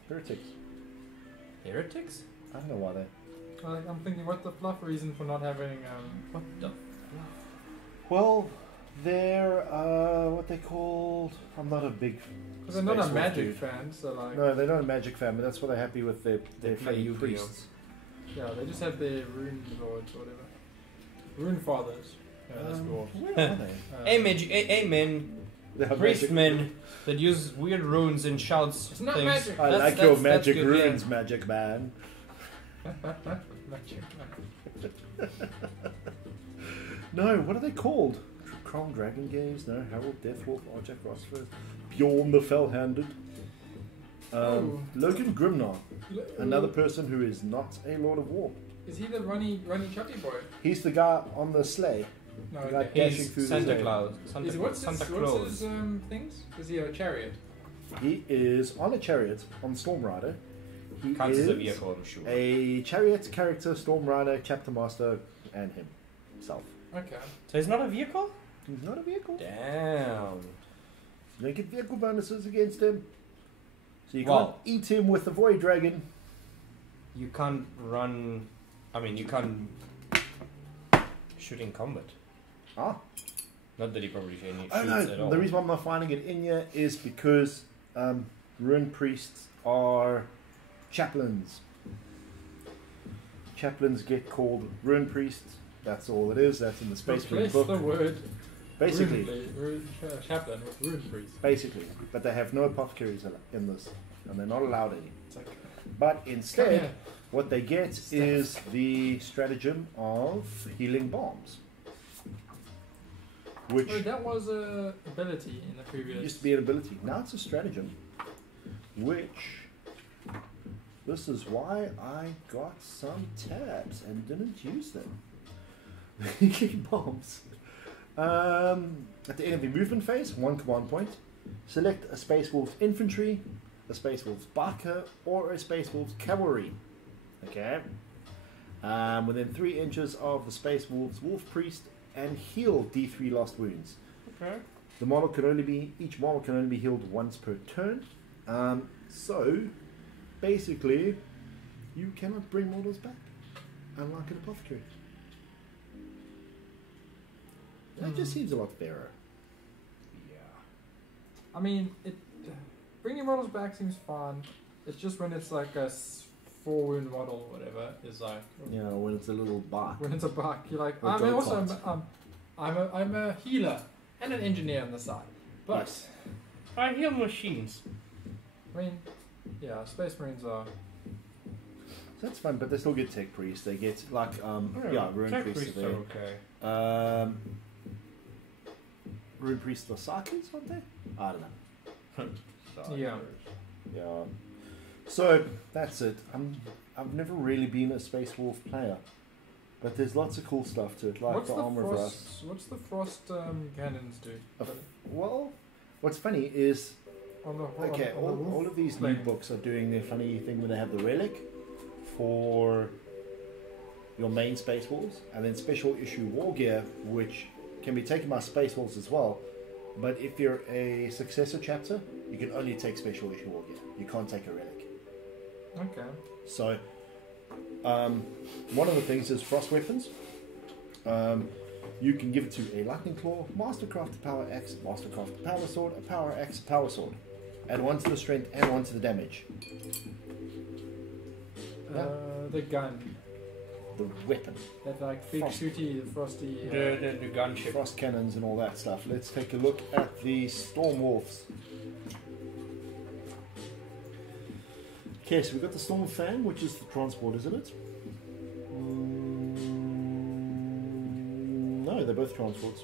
heretics. Heretics? I don't know why they. I'm thinking, what's the fluff reason for not having What the? Well, they're what they called. I'm not a big. because they're not a Space Wolf magic dude. fan, so like... No, they're not a magic fan, but that's why they're happy with their They play fake Yu-Gi-Oh. priests. Yeah, they just have their rune lords or whatever. Rune fathers. Yeah, that's dwarves. Where are they? Amen. They have Priest magic- men that use weird runes and shouts It's not things. magic. I That's- like your that's magic good, yeah. runes, magic man. Magic. No, what are they called? Crown Dragon Games? No, Harold Deathwolf, Arjack Rossford, Bjorn the Fell-Handed. Oh. Logan Grimnar, another person who is not a Lord of War. Is he the runny chubby boy? He's the guy on the sleigh. No, The guy okay. dashing He's through the Santa air. Claus. Santa, What's Santa his Claus. things? Is he a chariot? He is on a chariot on Storm Rider. He Counts as is a vehicle, I'm sure. a chariot character, Storm Rider, Chapter Master, and himself. Okay. So he's not a vehicle? He's not a vehicle. Damn. You don't get vehicle bonuses against him. So you Well- can't eat him with the Void Dragon. You can't run. I mean, you can't shoot in combat. Ah. Not that he probably shoots Oh at all. no, the reason why I'm not finding it in here is because Rune Priests are chaplains. Chaplains get called Rune Priests. That's all it is. That's in the Space Marine Replace book. the word Basically. chaplain with rune priest. Basically. But they have no apothecaries in this. And they're not allowed any. It's like, But instead, yeah. what they get is the stratagem of healing bombs. Which Oh, that was a ability in the previous. used to be an ability. Now it's a stratagem. Which, this is why I got some tabs and didn't use them. Healing bombs. At the end of the movement phase, 1 command point, select a Space Wolf's infantry, a Space Wolf's Barker, or a Space Wolf's cavalry. Okay. Within 3 inches of the Space Wolf's Wolf Priest, and heal D3 lost wounds. Okay. Each model can only be healed once per turn. So, basically, you cannot bring models back, unlike an apothecary. That just seems a lot fairer. Yeah. I mean, bringing models back seems fun. It's just when it's like a 4-wound model or whatever is like. You know, when it's a little bark. When it's a buck, you're like, Or I'm go also kart. I'm a healer and an engineer on the side. But Yes. I heal machines. I mean, yeah, Space Marines are. So that's fun, but they still get Tech Priest. They get, like, Rune Tech Priest priests are are there. okay. Rune Priest are Sarkis, aren't they? I don't know. Yeah. Yeah. So that's it. I've never really been a Space Wolf player, but there's lots of cool stuff to it, like What's the Armor of Rust. What's the frost cannons do? Well, what's funny is On the okay, on the wolf all of these new plane. books are doing their funny thing where they have the relic for your main Space Wolves, and then special issue war gear, which can be taken by Space Wolves as well. But if you're a successor chapter, you can only take special issue war gear. You can't take a relic. Okay. So, one of the things is frost weapons. You can give it to a lightning claw, mastercraft power X, mastercraft power sword, a power X power sword. Add 1 to the strength and 1 to the damage. Yeah. The gun. The weapon, That like big Frost. shooty frosty. The gunship. frost cannons and all that stuff. Let's take a look at the Storm Wolves. Okay, so we've got the Storm Fan, which is the transport, isn't it? No, they're both transports.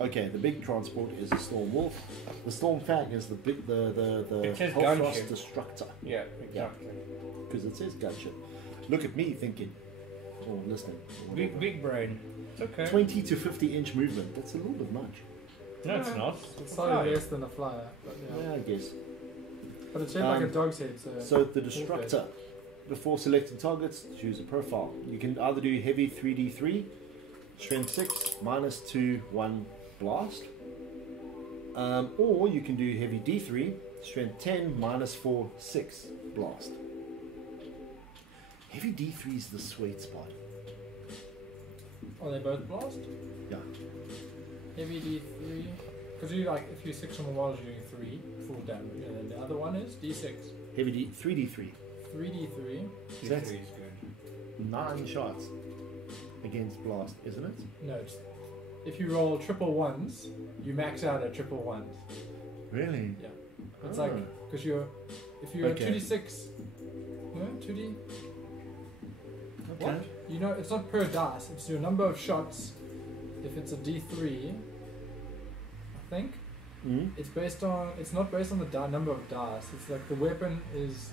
Okay, the big transport is the Storm Wolf. The Storm Fang is the big, the It says Hellfrost gunship. Destructor, Yeah, exactly. because it says gunship. Look at me thinking, or listening. Or Big whatever. big brain. It's okay. 20 to 50 inch movement. That's a little bit much. No, it's not. It's slightly less than a flyer, but yeah. Yeah, I guess. But it's shaped like a dog's head, so. So the Destructor, before selecting targets, choose a profile. You can either do heavy 3d3, strength 6, -2, 1 blast, or you can do heavy d3, strength 10, -4, 6 blast. Heavy d3 is the sweet spot. Are they both blast? Yeah. Heavy D3. Because you like, if you 6 on the walls, you're doing 3 full damage, and then the other one is D6. Heavy 3d3. 3D3. So that's- D3 is good. 9 shots against blast, isn't it? No, if you roll triple ones, you max out at triple ones. Really? Yeah. It's like, because if you're Okay. 2d6, no, 2d. Okay. What? You know, it's not per dice, it's your number of shots. If it's a d3, I think, Mm. it's not based on the number of dice. It's like the weapon is.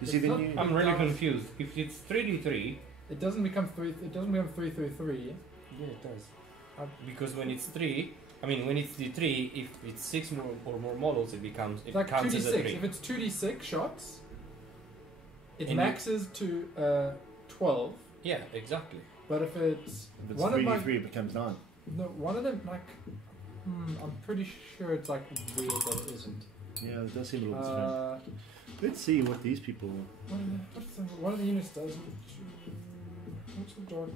You see, It's then not- you. I'm really Dice. confused. If it's 3d3, It doesn't become 3. It doesn't become 3 through 3. yeah, it does. Because when it's 3, I mean, when it's d3, if it's 6 more or more models, it becomes it It's like counts as a 2d6. 3. If it's 2d6 shots, it And maxes to 12. Yeah, exactly. But if it's If it's one of my 3d3, it becomes 9. no, one of them like I'm pretty sure it's like weird that it isn't. Yeah, it does seem a little strange. Let's see what these people. One of the units does. What's the dog?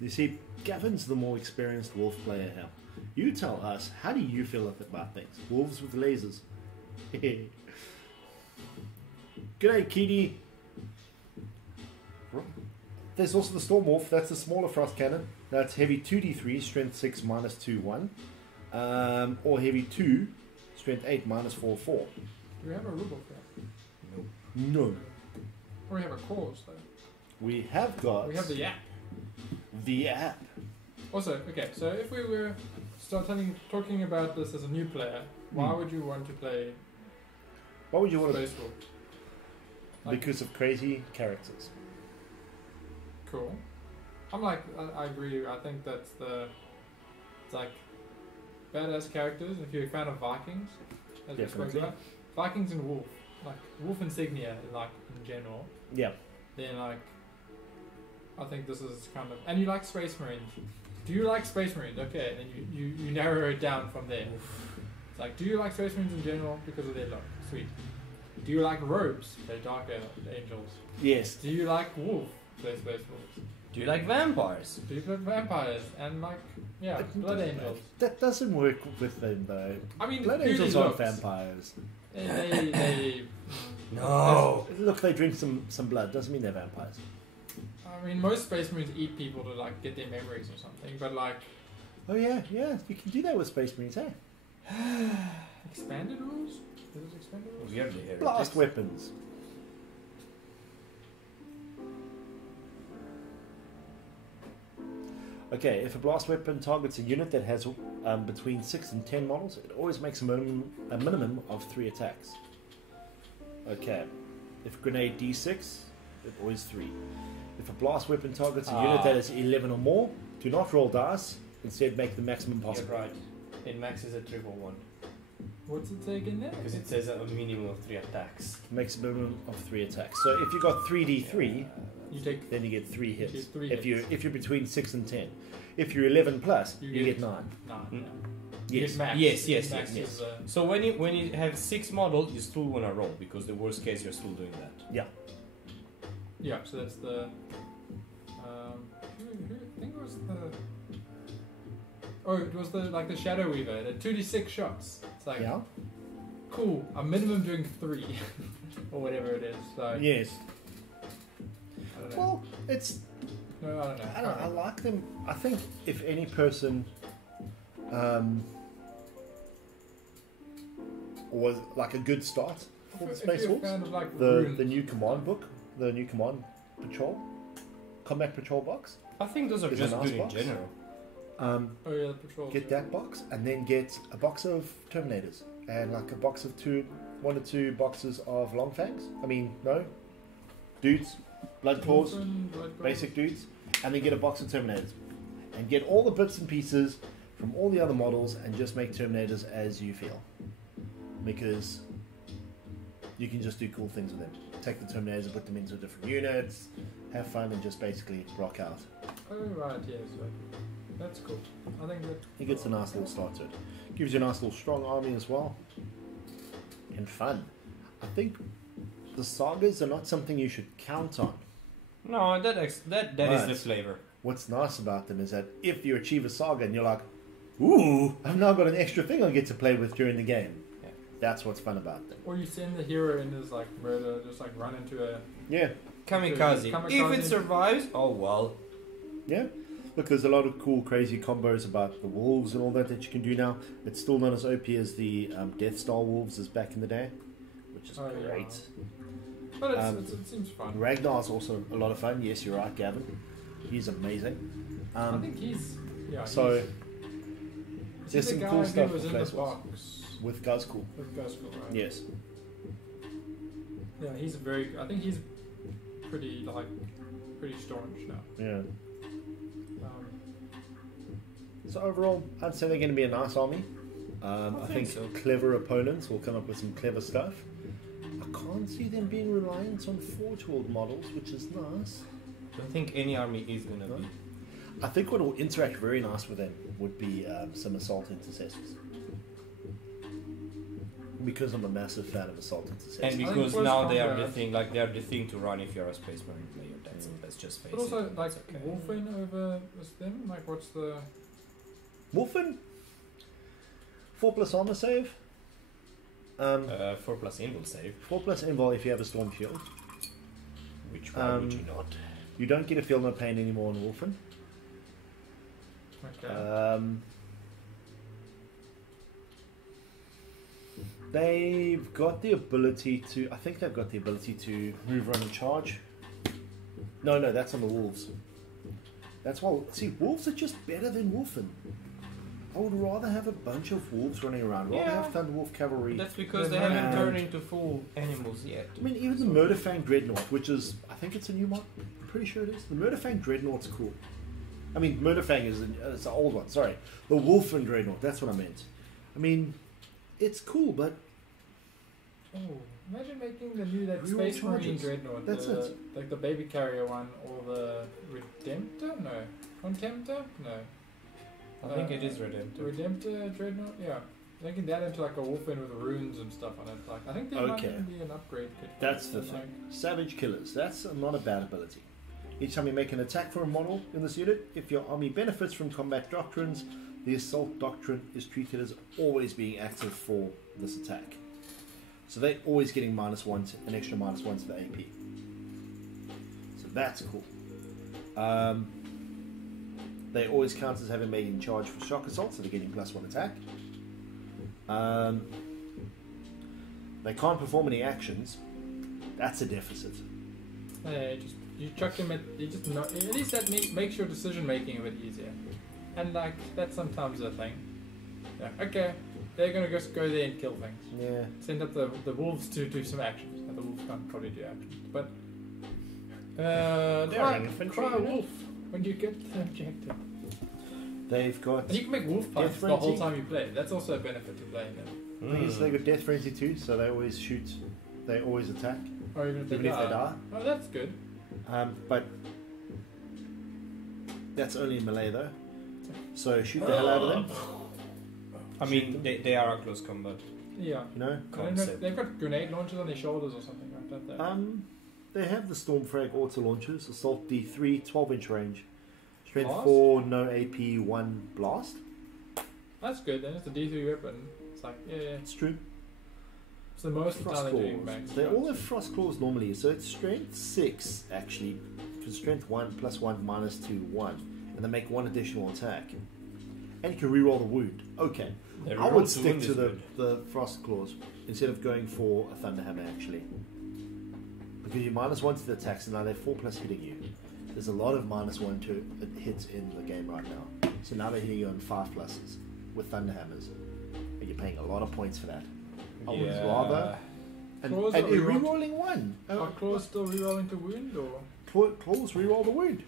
You see, Gavin's the more experienced wolf player here. You tell us, how do you feel about things? Wolves with lasers. G'day, Kitty. There's also the Storm Wolf. That's the smaller frost cannon. That's heavy 2d3, strength 6, minus 2, 1. Or heavy 2, strength 8, minus 4, 4. Do we have a rule for that? No. Or we have a cause though. We have got We have the app. the app. Also, okay, so if we were talking about this as a new player, why would you want to play What would you want to Space Wolf? Like- Because of crazy characters. Cool. I'm like, I agree. I think that's it's like badass characters. If you're a fan of Vikings, as we spoke Definitely. about, Vikings and Wolf, like Wolf insignia, like in general, Yeah. then like, I think this is kind of, and you like Space Marines. Do you like Space Marines? Okay, then you narrow it down from there. It's like, do you like Space Marines in general because of their look? Sweet. Do you like robes? They're darker angels. Yes. Do you like wolf? Play Space Wolves. Do you like vampires? Do you like vampires and like blood angels? That doesn't work with them though. I mean, Blood purely angels aren't looks. vampires. They No. Look, they drink some blood. Doesn't mean they're vampires. I mean, most Space Marines eat people to like get their memories or something. But like Oh yeah, yeah. You can do that with Space Marines, eh? expanded rules. Is it expanded rules? We have the heretics. Blast weapons. Okay, if a blast weapon targets a unit that has between 6 and 10 models, it always makes a minimum of 3 attacks. Okay, if a grenade D6, it always 3. If a blast weapon targets a unit that has 11 or more, do not roll dice, instead make the maximum You're possible. right. It maxes at 111 What's it say again there? because it says a minimum of 3 attacks. Makes a minimum of 3 attacks. So if you got 3d3, You take then you get 3 hits. You get 3 if hits. you're between 6 and 10. If you're 11 plus, You you get- get 9. 9. Mm. You Yes. get max. Yes, yes, Max yes, is, So when you have 6 models, you still want to roll because the worst case you're still doing that. yeah, so that's the. Who I think it was the. Oh, it was the Shadow Weaver. The 2d6 shots. It's like Yeah? cool. I'm minimum doing 3 or whatever it is. So Yes. I don't know. Well, it's No, I don't know. I like them. I think if any person was like a good start for the If Space you're a Wolves, fan of, like, the runes. new command book, the new command patrol, combat patrol box. I think those are Is just it a nice good box? in general. Oh yeah, the patrol. Get that box, and then get a box of Terminators and like a box of 1 or 2 boxes of Long Fangs. I mean, no, dudes, blood claws, basic dudes, and then get a box of Terminators and get all the bits and pieces from all the other models and just make Terminators as you feel, because you can just do cool things with them. Take the Terminators and put them into different units, have fun, and just basically rock out. Oh right, yes. That's cool. I think that. It gets a nice little start to it. Gives you a nice little strong army as well, and fun. I think the sagas are not something you should count on. No, that is the Right. flavor. What's nice about them is that if you achieve a saga and you're like, ooh, I've now got an extra thing I get to play with during the game. Yeah. That's what's fun about them. Or you send the hero in as like murder, just like run into a Yeah, Kamikaze. If it survives, oh well. yeah. Look, there's a lot of cool, crazy combos about the wolves and all that you can do now. It's still not as OP as the Death Star wolves as back in the day, which is great. Yeah. But it seems fun. Ragnar's also a lot of fun. Yes, you're right, Gavin. He's amazing. I think he's so. He's There's the some guy cool who stuff was for in the Place Wars. box With Guzcool. with Guzcool, right? Yes. Yeah, I think he's pretty staunch now. Yeah. Um, So overall, I'd say they're going to be a nice army. I think so. clever opponents will come up with some clever stuff. I can't see them being reliant on Forge World models, which is nice. I don't think any army is gonna be. I think what will interact very nice with them would be some Assault Intercessors. Because I'm a massive fan of Assault Intercessors. And I think because close now they are combat- the thing, like they are the thing to run if you're a Space Marine player. That's just face but also it. like It's okay. Wolfen over with them. Like what's the Wolfen? 4+ armor save. 4+ invul save. 4+ invul if you have a Storm Shield. Which one would you not? You don't get a Feel No Pain anymore in Wolfen. okay? They've got the ability to. I think they've got the ability to move, run, and charge. No, that's on the wolves. That's why. See, wolves are just better than Wolfen. I would rather have a bunch of wolves running around. Rather Yeah. have Thunderwolf cavalry. That's because they They're haven't not- turned into full animals yet. I mean, even the Murderfang Dreadnought, which is, I think it's a new mod. I'm pretty sure it is. The Murderfang Dreadnought's cool. I mean, Murderfang is it's an old one. Sorry, the Wolfen Dreadnought. That's what I meant. I mean, it's cool, but Oh, imagine making the new Reroll Space Marine charges. Dreadnought. That's the, it. Like the baby carrier one or the Redemptor? No. Contemptor? No. I think it is Redemptor. Redemptor Dreadnought? Yeah. Making that into like a Wolfen with runes and stuff on it. Like I think there might Okay. even be an upgrade kit. for that's it, the but, thing. like, Savage Killers. That's not a bad ability. Each time you make an attack for a model in this unit, if your army benefits from combat doctrines, the Assault Doctrine is treated as always being active for this attack. So they're always getting -1, an extra -1 to the AP. So that's cool. They always count as having made in charge for shock assault, so they're getting +1 attack. They can't perform any actions. That's a deficit. yeah, you chuck him at you just know, at least that makes your decision making a bit easier. And like that's sometimes a thing. Yeah, okay. They're gonna just go there and kill things. Yeah. Send up the wolves to do some actions. Now, the wolves can't probably do actions, but They are infantry. cry unit. wolf when you get the objective. They've got. And you can make wolf punts Death the whole Frenzy. time you play. That's also a benefit to playing them. The thing is, they've got Death Frenzy too, so they always shoot. They always attack, Or even if they even if they die. Oh, that's good. But that's only in melee though. So shoot the hell out of them. I mean, they are a close combat. Yeah. You know. And then Concept. they've got grenade launchers on their shoulders or something like that. Though. They have the Stormfrag auto launchers, Assault D3, 12-inch range, Strength Blast? 4, no AP, 1 blast. That's good. Then it's a D3 weapon. It's like yeah. It's true. It's the most of the Frost time they're doing claws. max. They shots. all have Frost claws normally, so it's Strength 6 actually, because Strength 1 +1 -2 1, and they make 1 additional attack. And you can reroll the wound. Okay. Their I reroll would to stick wound to is the, good. the Frost Claws instead of going for a Thunderhammer actually. Because you're -1 to the attacks, and now they're 4+ hitting you. There's a lot of -1 to hits in the game right now. So now they're hitting you on 5+ with Thunderhammers. And you're paying a lot of points for that. I would rather. And Claws you're are reroll- rerolling 1. Are claws still rerolling to wound or? Claws reroll the wound.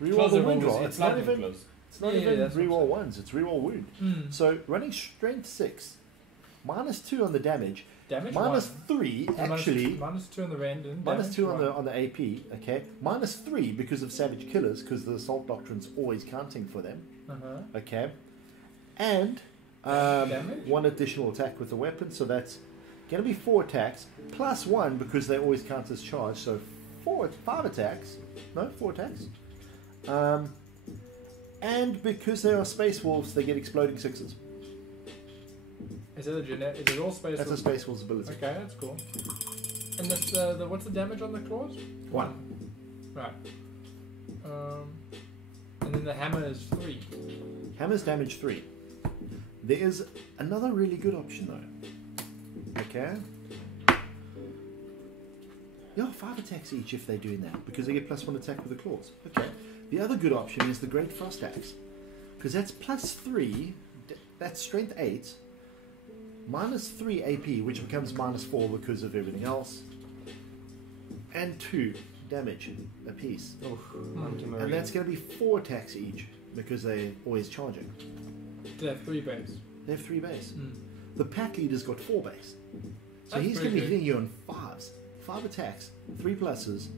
Reroll Claws the are wound always- roll. It's not even close. It's not Yeah, even that's what I'm reroll saying. ones, it's reroll wound. Mm. So running Strength 6, -2 on the damage, Damage -3 one. actually, -2 on the random. -2 on the AP, okay, -3 because of Savage Killers, because the Assault Doctrine's always counting for them, okay, and Damage? 1 additional attack with the weapon, so that's going to be 4 attacks, +1 because they always count as charge, so 5 attacks, no, 4 attacks, and because they are Space Wolves, they get exploding 6s. Is it a genetic? Is it all space? That's a Space Wolf's ability. Okay, that's cool. And this, what's the damage on the claws? 1. Right. And then the hammer is 3. Hammer's damage 3. There is another really good option though. Okay. Yeah, 5 attacks each if they're doing that, because they get +1 attack with the claws. Okay. The other good option is the Great Frost Axe, because that's +3. That's strength 8, -3 AP, which becomes -4 because of everything else, and 2 damage a piece. And that's going to be 4 attacks each, because they're always charging. They have 3 base. They have 3 base. The pack leader's got 4 base. So That's he's going to be pretty hitting you on 5s. 5 attacks, 3 pluses.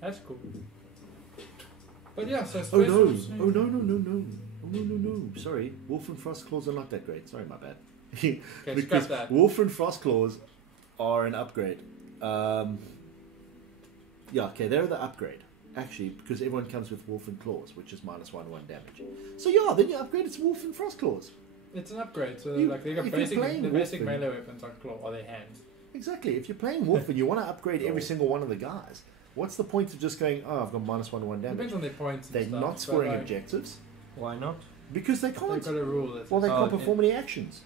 That's cool. But yeah, so Oh no! Wolves, Oh no! No! No! No! Oh no! No! No! Sorry, Wolf and Frost Claws are not that great. Sorry, my bad. Okay, Because scrap that. Wolf and Frost Claws are an upgrade. Yeah, okay, they're the upgrade. Actually, because everyone comes with Wolf and Claws, which is -1/1 damage. So yeah, then you upgrade it to Wolf and Frost Claws. It's an upgrade, so You- like they got if you're basic, playing the basic Wolfen- melee weapons are claw or their hands. Exactly. If you're playing Wolf and you want to upgrade every single one of the guys, what's the point of just going, oh, I've got -1/1 damage? Depends on their points. And They're stuff, not but, scoring like, objectives Why not? because they They've can't. got a rule that Well, they says- can't perform any actions.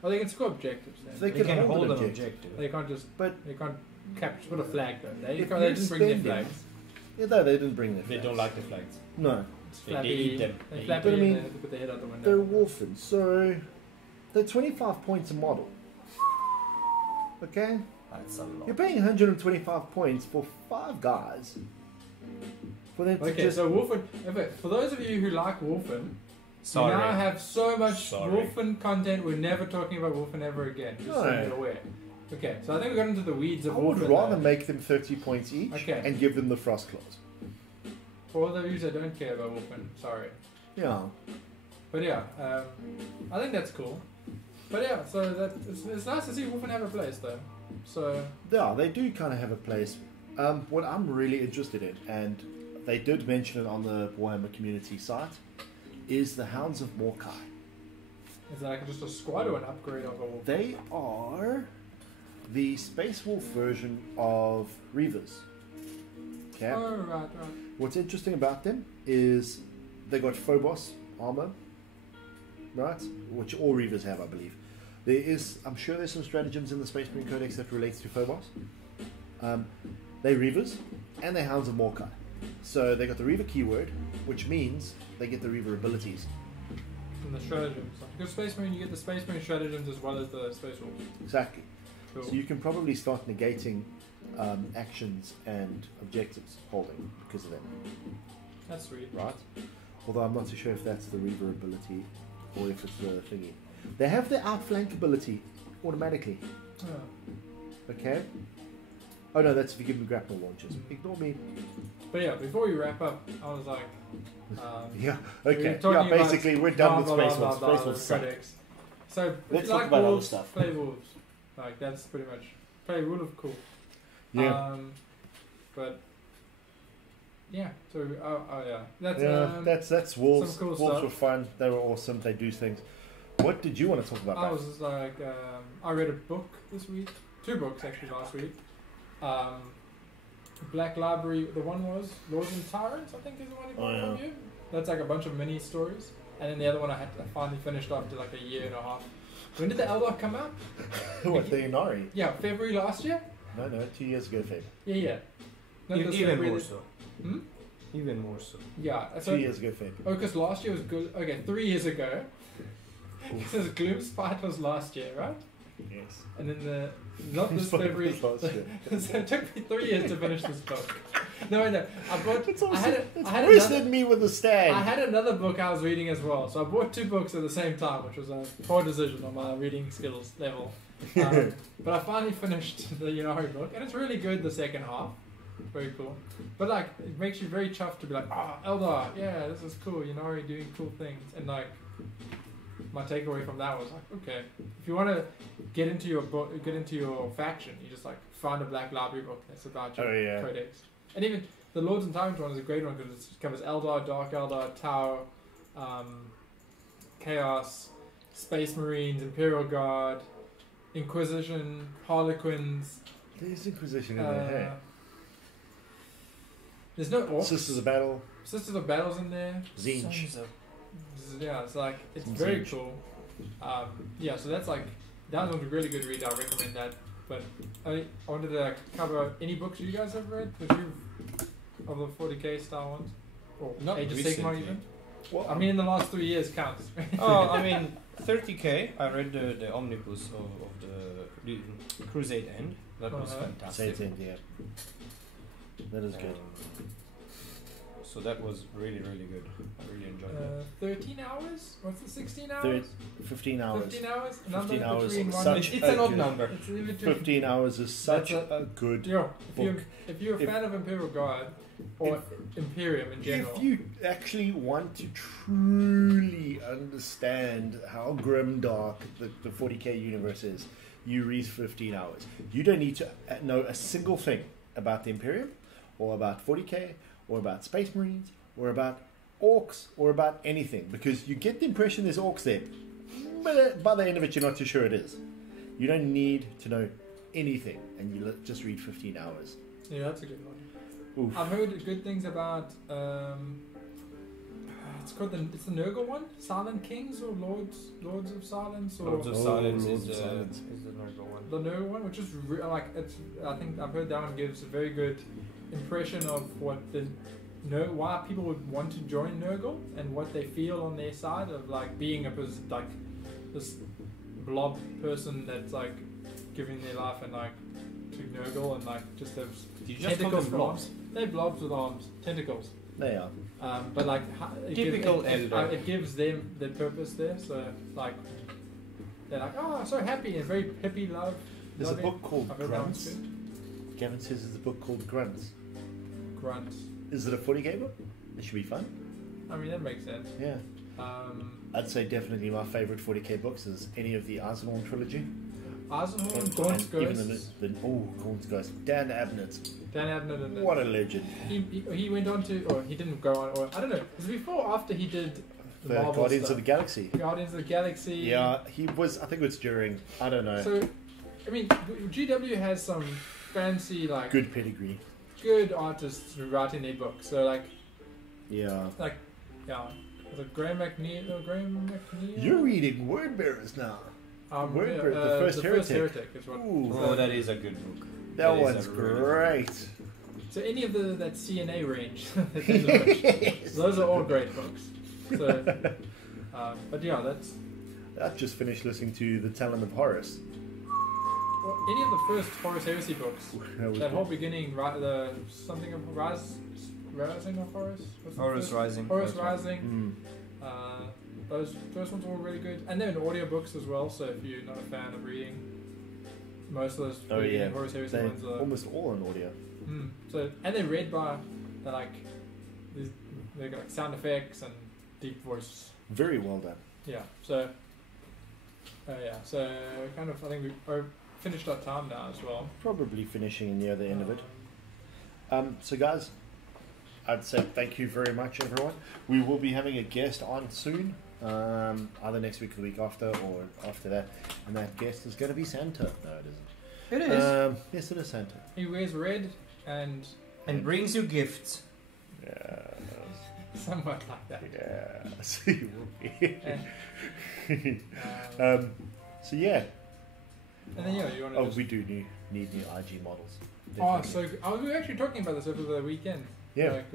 well, they can score objectives. Then. They You can can hold hold an an objective. objective. They can't just. But- they can't capture. Put a flag though. They, If they you're didn't bring their spending- flags. Yeah, no, they didn't bring their They flags. don't like the flags. No, It's They flappy. eat them. They They flappy eat them. and But I they put their head out the window. they're Wolfen, so they're 25 points a model. Okay? That's a lot. You're paying 125 points for 5 guys. For them to Okay, just... so Wolfen. For those of you who like Wolfen, Sorry. we now have so much Sorry. Wolfen content. We're never talking about Wolfen ever again. Just so No. you're aware. Okay, so I think we got into the weeds I of would Wolfen. rather now. make them 30 points each Okay. and give them the Frost Claws. For all those that don't care about Wolfen, sorry. Yeah. But yeah, I think that's cool. But yeah, so that it's nice to see Wolfen have a place though. So Yeah, they do kind of have a place. What I'm really interested in, and they did mention it on the Warhammer community site, is the Hounds of Morkai. is it like just a squad or an upgrade of a Wolfen? They are the Space Wolf version of Reavers. Okay. Oh right. What's interesting about them is they got Phobos armor, right? Which all Reavers have, I believe. There is, I'm sure there's some stratagems in the Space Marine Codex that relates to Phobos. They're Reavers and they're Hounds of Morkai. So they got the Reaver keyword, which means they get the Reaver abilities. And the stratagems. Because Space Marine, you get the Space Marine stratagems as well as the Space Wolves. Exactly. Cool. So you can probably start negating actions and objectives holding because of them, That's sweet. right? Although I'm not too sure if that's the Reaver ability or if it's the thingy. They have the outflank ability automatically. Yeah. Okay. Oh no, that's if you give them grapple launches. Ignore me. But yeah, before we wrap up, I was like, Yeah. we Okay. were talking Yeah. about Basically, we're done with blah, blah, Space blah, Wolves. blah, Space blah, Wolves suck. codex. So if Let's you talk like about other wolves, stuff. play wolves. Like that's pretty much play rule of cool. Yeah. But yeah, so yeah, that's Yeah. That's Wolves. some cool Wolves stuff. were fun. They were awesome. They do things. What did you want to talk about? I Matt? was just like, I read a book this week, 2 books actually last week. Black Library, the one was Lords and Tyrants, I think is the one you bought Oh, from you. That's like a bunch of mini stories. And then the other one I finally finished after like a year and a half. When did the Eldar come out? What, the Inari? Yeah, February last year? No, 2 years ago, Faber. Yeah. Not this Even February, more this- so. Hmm? Even more so. Yeah. 2 years ago, Faber. Oh, because last year was good. Okay, 3 years ago. Because Gloomspite was last year, right? Yes. And then not this February. Last year. So it took me 3 years to finish this book. No, I bought. It's I awesome. had, It's I had worse another, than me with the stag. I had another book I was reading as well. So I bought 2 books at the same time, which was a poor decision on my reading skills level. But I finally finished the Yanari book, and it's really good. The second half, very cool. But like, it makes you very chuffed to be like, oh, Eldar, yeah, this is cool. Yanari doing cool things, and like. My takeaway from that was like, okay, if you want to get into your book, get into your faction, you just like find a Black Library book that's about your Oh, yeah. codex. And even the Lords and Tyrants one is a great one because it covers Eldar, Dark Eldar, Tau, Chaos, Space Marines, Imperial Guard, Inquisition, Harlequins. There's Inquisition in there. Hey? There's no orcs. Sisters of Battle. Sisters of Battle's in there. Zinj. Yeah, it's like it's Some very Zinj. cool. Yeah, so that's like that was a really good read. I recommend that. But I wanted to cover any books you guys have read that you of the 40k style ones, or Not Age of Sigmar recently. even. Well, I mean, in the last 3 years counts. Oh, I mean, 30k. I read the omnibus of the Crusade End. That was Uh-huh. fantastic. Same thing, yeah. That is good. So that was really, really good. I really enjoyed that. 13 hours? What's it? 16 hours? 15 hours. 15 hours? 15 hours between is one such It's a an odd good- number. It's in between. 15 hours is such That's a good. Yeah, book. if you're a If- fan of Imperial Guard or Imperium in general, If you actually want to truly understand how grimdark the 40k universe is, you read 15 hours. You don't need to know a single thing about the Imperium, or about 40k, or about Space Marines, or about orcs, or about anything, because you get the impression there's orcs there, but by the end of it, you're not too sure it is. You don't need to know anything, and you just read 15 hours. yeah, that's a good one. Oof. I've heard good things about. It's called it's the Nurgle one, Silent Kings or Lords of Silence or Lords of Oh, Silence Lords is of the Silence. Nurgle one. the Nurgle one, which is like it's. I think I've heard that one gives a very good impression of what the why people would want to join Nurgle and what they feel on their side of like being like this blob person that's like giving their life and like to Nurgle and like just have You just call tentacles them for blobs. arms. They're blobs with arms, tentacles. They are. But like Typical elder. it gives them the purpose there. So like they're like, oh, so happy and very hippie love. There's a loving. book called I've heard that one's Grunts. good. Gavin says there's a book called Grunts. Grunts. Is it a 40k book? It should be fun. I mean that makes sense. Yeah. I'd say definitely my favourite 40k books is any of the Eisenhorn trilogy. Eisenhorn, Gaunt's even Ghosts, Gaunt's Ghost. Dan Abnett. Dan Abnett, and What a legend. he went on to, or he didn't go on, or I don't know. Was it before or after he did The Marvel Guardians stuff? of the Galaxy. Guardians of the Galaxy. Yeah, he was, I think it was during, I don't know, So, I mean, GW has some fancy like good pedigree. good artists who write in their books. So like Yeah. yeah, was it Graham McNeil? You're reading Word Bearers now. Word Bearer, The First Heretic. is what. Ooh, Oh, that is a good book. that is a one's really good great. So any of that CNA range, that they launch, those are all great books. So, but yeah, that's I've just finished listening to The Talon of Horus. well, any of the first Horus Heresy books. That was That whole good. beginning, the something of Rising of Horus. What's the Horus first? Rising. Horus Rising. Mm. Those first ones were really good, and they're in audiobooks as well. So if you're not a fan of reading, most of those Oh yeah, Horus Heresy they're ones are. almost all in audio. So and they're read by they're like they got like sound effects and deep voice. Very well done. Yeah. So so kind of I think we've finished our time now as well. Probably finishing near the end of it. So guys, I'd say thank you very much, everyone. We will be having a guest on soon, either next week or the week after, or after that. And that guest is going to be Santa. No, it isn't. It is. Yes, it is Santa. He wears red and And brings you gifts. Yeah. somewhat like that. Yeah. So you will be. And, So yeah. and then yeah, you want to Oh, just we do need new IG models. oh, Definitely. so we were actually talking about this over the weekend. Yeah. Like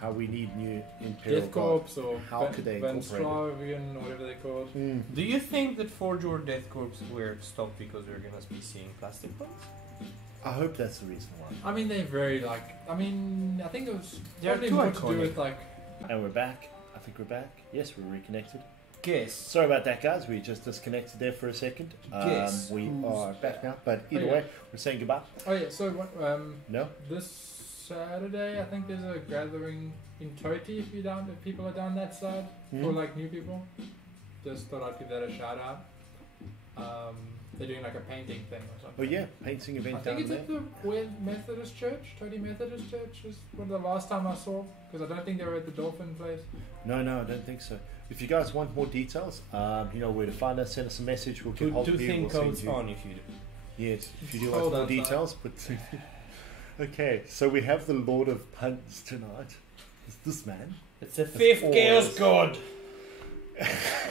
How we need new Imperial Death Guard. Corps or How could they Van incorporate Stravian or whatever they're called. Mm. Do you think that Forge or Death Corps were stopped because we're gonna be seeing plastic ones? I hope that's the reason why. I mean, they're very like. I mean, I think it was They're probably too more to do iconic. with like. And we're back. I think we're back. Yes, we're reconnected. Guess. Sorry about that, guys. We just disconnected there for a second. Guess We who's are back now. But either yeah. way, we're saying goodbye. Oh yeah, so what, No? this Saturday I think there's a gathering in Toti if people are down that side Hmm? for like new people. Just thought I'd give that a shout out. They're doing like a painting thing or something. Oh yeah, painting I event think down it's there. at the Wed Methodist Church, Toti Methodist Church is one of the last time I saw because I don't think they were at the Dolphin place. No, I don't think so. if you guys want more details, you know where to find us. Send us a message. We'll get hold Two of you. thin We'll send coats you. on if you do. Yes, if you do It's want cold more outside. details, but okay. So we have the Lord of Puns tonight. It's this man. It's the fifth always- Chaos God.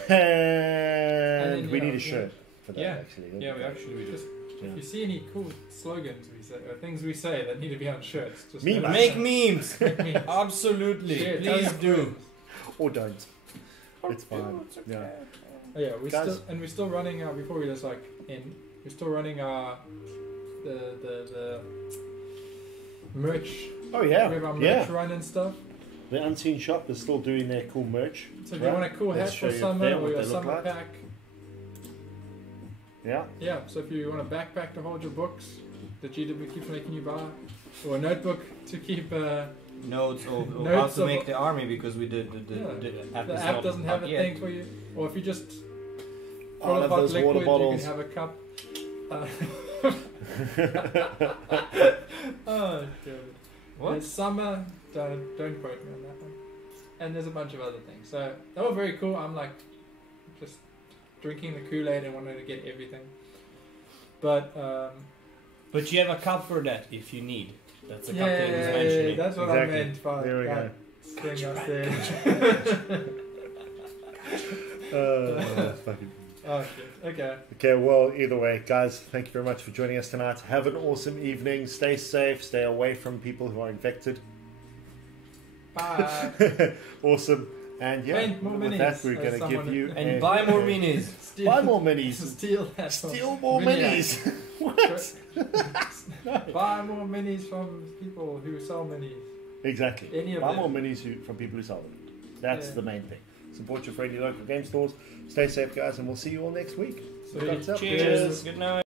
And we yeah, need a yeah. shirt for that. Yeah. Actually, Yeah, we actually just. Yeah. If you see any cool slogans we say or things we say that need to be on shirts, just Meme let us Make know. memes. Make memes. Absolutely. Share it, tell Please your do. friends. or don't. It's fine. Yeah. Oh, yeah, Guys- we're still running. Before we just we're still running the merch. Oh yeah. We have our merch Yeah. run and stuff. The Unseen Shop is still doing their cool merch. So if you want a cool Let's hat show for you summer there or what your they look summer like. pack, Yeah. yeah. So if you want a backpack to hold your books that GW keeps making you buy, or a notebook to keep. Notes of how Notes to of- make the army because we the app The is app not doesn't have up a yet. thing for you, or if you just I'll full have of hot those liquid, water you bottles. can have a cup. Oh, good. What? It's summer. Don't quote me on that one. And there's a bunch of other things. So they were very cool. I'm like just drinking the Kool-Aid and wanted to get everything. But But you have a cup for that if you need. That's a cup yeah, that was mentioning. that's what Exactly. I meant by There we go. that thing I said. That's fucking. Oh shit. Okay. Okay, well, either way, guys, thank you very much for joining us tonight. Have an awesome evening. Stay safe. Stay away from people who are infected. Bye. Awesome. And yeah, Paint more with minis, that, we're as going to give someone- you And buy more minis. Steal, buy more minis. Steal that. from Steal more Mini minis. What? Buy more minis from people who sell minis. Exactly. Any of Buy them. more minis from people who sell them. That's Yeah. the main thing. Support your friendly local game stores. Stay safe, guys, and we'll see you all next week. So Thumbs up. Cheers. Good night.